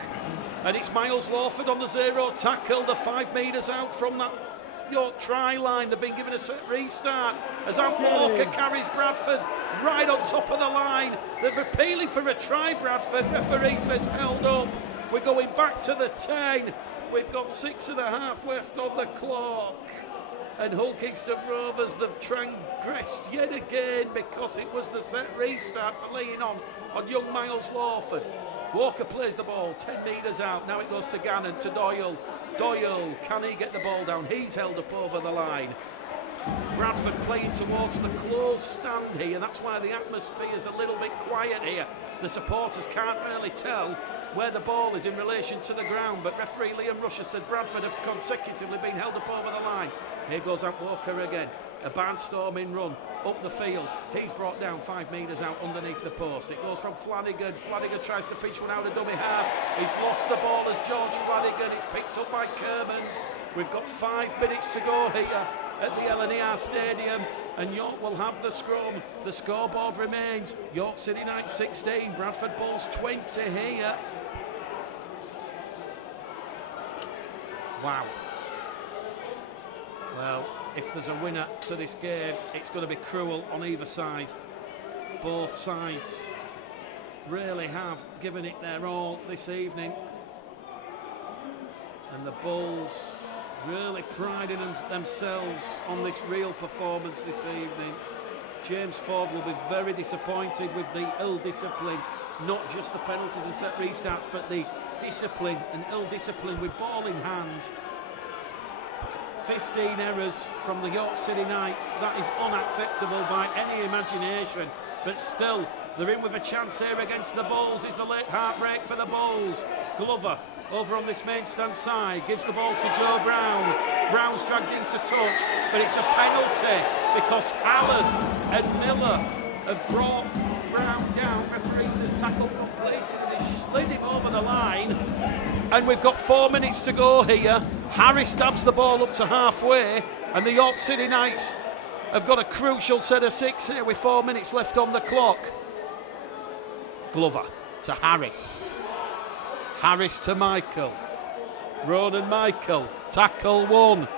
and it's Miles Lawford on the zero tackle. The 5 metres out from that York try line. They've been given a set restart as Ant Walker carries Bradford right on top of the line. They're appealing for a try, Bradford. Referee says held up. We're going back to the 10. We've got 6.5 left on the clock. And Hull Kingston Rovers, they've transgressed yet again because it was the set restart for laying on young Miles Lawford. Walker plays the ball 10 metres out. Now it goes to Gannon, to Doyle. Doyle, can he get the ball down? He's held up over the line. Bradford playing towards the close stand here. That's why the atmosphere is a little bit quiet here. The supporters can't really tell where the ball is in relation to the ground. But referee Liam Rusher said Bradford have consecutively been held up over the line. Here goes Ant Walker again. A barnstorming run up the field. He's brought down 5 metres out underneath the post. It goes from Flanagan. Flanagan tries to pitch one out of dummy half. He's lost the ball as George Flanagan. It's picked up by Kermond. We've got 5 minutes to go here at the LNER Stadium and York will have the scrum. The scoreboard remains York City Knights 16, Bradford Bulls 20 here. Wow. Well, if there's a winner to this game, it's going to be cruel on either side. Both sides really have given it their all this evening. And the Bulls really priding themselves on this real performance this evening. James Ford will be very disappointed with the ill discipline, not just the penalties and set restarts, but the discipline and ill discipline with ball in hand. 15 errors from the York City Knights. That is unacceptable by any imagination, but still they're in with a chance here against the Bulls. Is the late heartbreak for the Bulls. Glover over on this main stand side gives the ball to Joe Brown. Brown's dragged into touch, but it's a penalty because Hallis and Miller have brought Brown down. Referee says tackle completed and they slid him over the line. And we've got 4 minutes to go here. Harry stabs the ball up to halfway and the York City Knights have got a crucial set of 6 here with 4 minutes left on the clock. Glover to Harris. Harris to Michael. Ronan Michael. Tackle 1.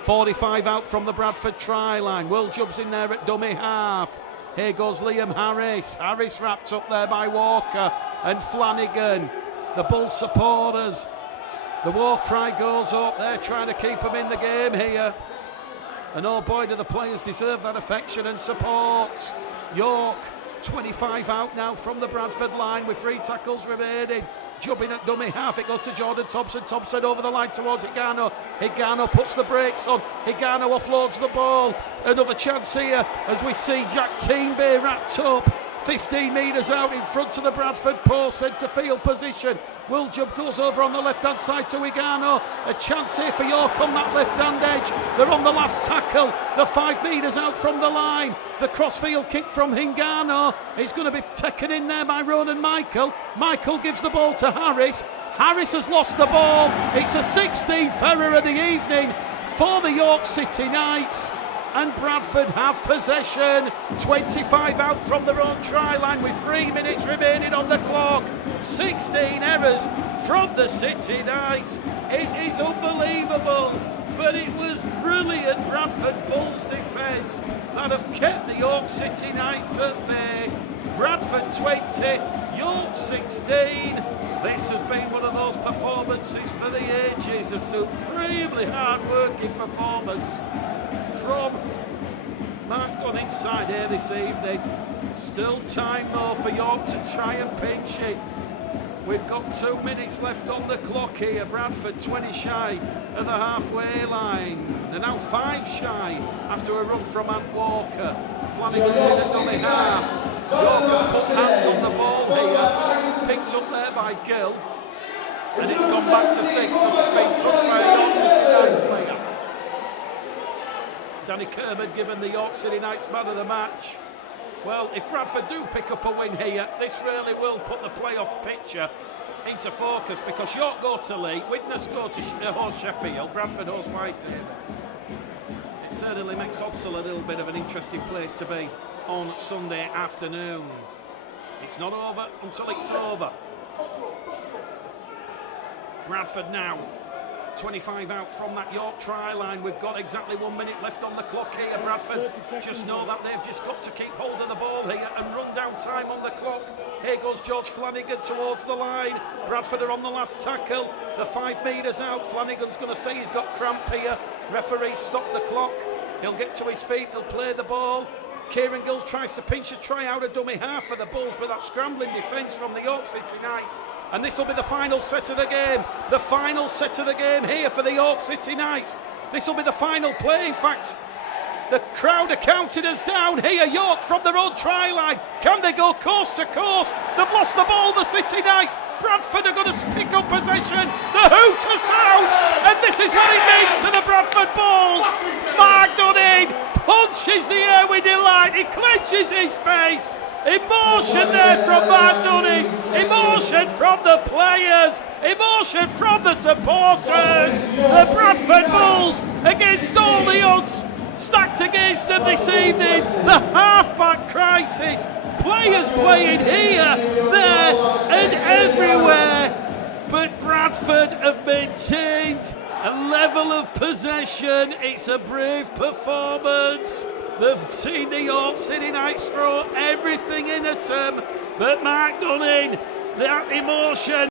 45 out from the Bradford try line. Will Jubb's in there at dummy half. Here goes Liam Harris. Harris wrapped up there by Walker and Flanagan. The Bulls supporters. The war cry goes up. They're trying to keep them in the game here. And oh boy, do the players deserve that affection and support. York, 25 out now from the Bradford line with 3 tackles remaining. Jubbing at dummy half, it goes to Jordan Thompson. Thompson over the line towards Higano. Higano puts the brakes on. Higano offloads the ball. Another chance here as we see Jack Teenbay wrapped up 15 metres out in front of the Bradford post, centre field position. Wiljup goes over on the left-hand side to Igano. A chance here for York on that left-hand edge. They're on the last tackle. They're 5 metres out from the line. The crossfield kick from Hingano is going to be taken in there by Ronan Michael. Michael gives the ball to Harris. Harris has lost the ball. It's a 16th error of the evening for the York City Knights. And Bradford have possession. 25 out from their own try line with 3 minutes remaining on the clock. 16 errors from the City Knights. It is unbelievable, but it was brilliant Bradford Bulls defence that have kept the York City Knights at bay. Bradford 20, York 16. This has been one of those performances for the ages, a supremely hard-working performance from Mark Gunn inside here this evening. Still time though for York to try and pinch it. We've got 2 minutes left on the clock here. Bradford 20 shy of the halfway line. They're now 5 shy after a run from Ant Walker. Flanagan's in a dummy half. York have put hands on the ball here. Picked up there by Gill. And it's gone back to 6 because it's been touched by a York City Knights player. Danny Kermode given the York City Knights man of the match. Well, if Bradford do pick up a win here, this really will put the playoff picture into focus, because York go to Leigh, Widnes go to host Sheffield, Bradford host Whiting. It certainly makes Odsal a little bit of an interesting place to be on Sunday afternoon. It's not over until it's over. Bradford now 25 out from that York try line. We've got exactly 1 minute left on the clock here. Bradford just know that they've just got to keep hold of the ball here and run down time on the clock. Here goes George Flanagan towards the line. Bradford are on the last tackle. They're 5 metres out. Flanagan's going to say he's got cramp here. Referee stopped the clock. He'll get to his feet. He'll play the ball. Kieran Gill tries to pinch a try out of dummy half for the Bulls, but that scrambling defence from the York City Knights. And this will be the final set of the game. The final set of the game here for the York City Knights. This will be the final play. In fact, the crowd are counting us down here. York from their own try line. Can they go coast to coast? They've lost the ball, the City Knights. Bradford are going to pick up possession. The hoot has out. And this is what it means to the Bradford Bulls. Mark Dunning punches the air with delight. He clenches his face. Emotion there from Mark Dunning. Emotion from the players. Emotion from the supporters. The Bradford Bulls, against all the odds stacked against them this evening. The half-back crisis. Players playing here, there and everywhere. But Bradford have maintained a level of possession. It's a brave performance. They've seen the York City Knights throw everything in at them. But Mark Dunning, that emotion.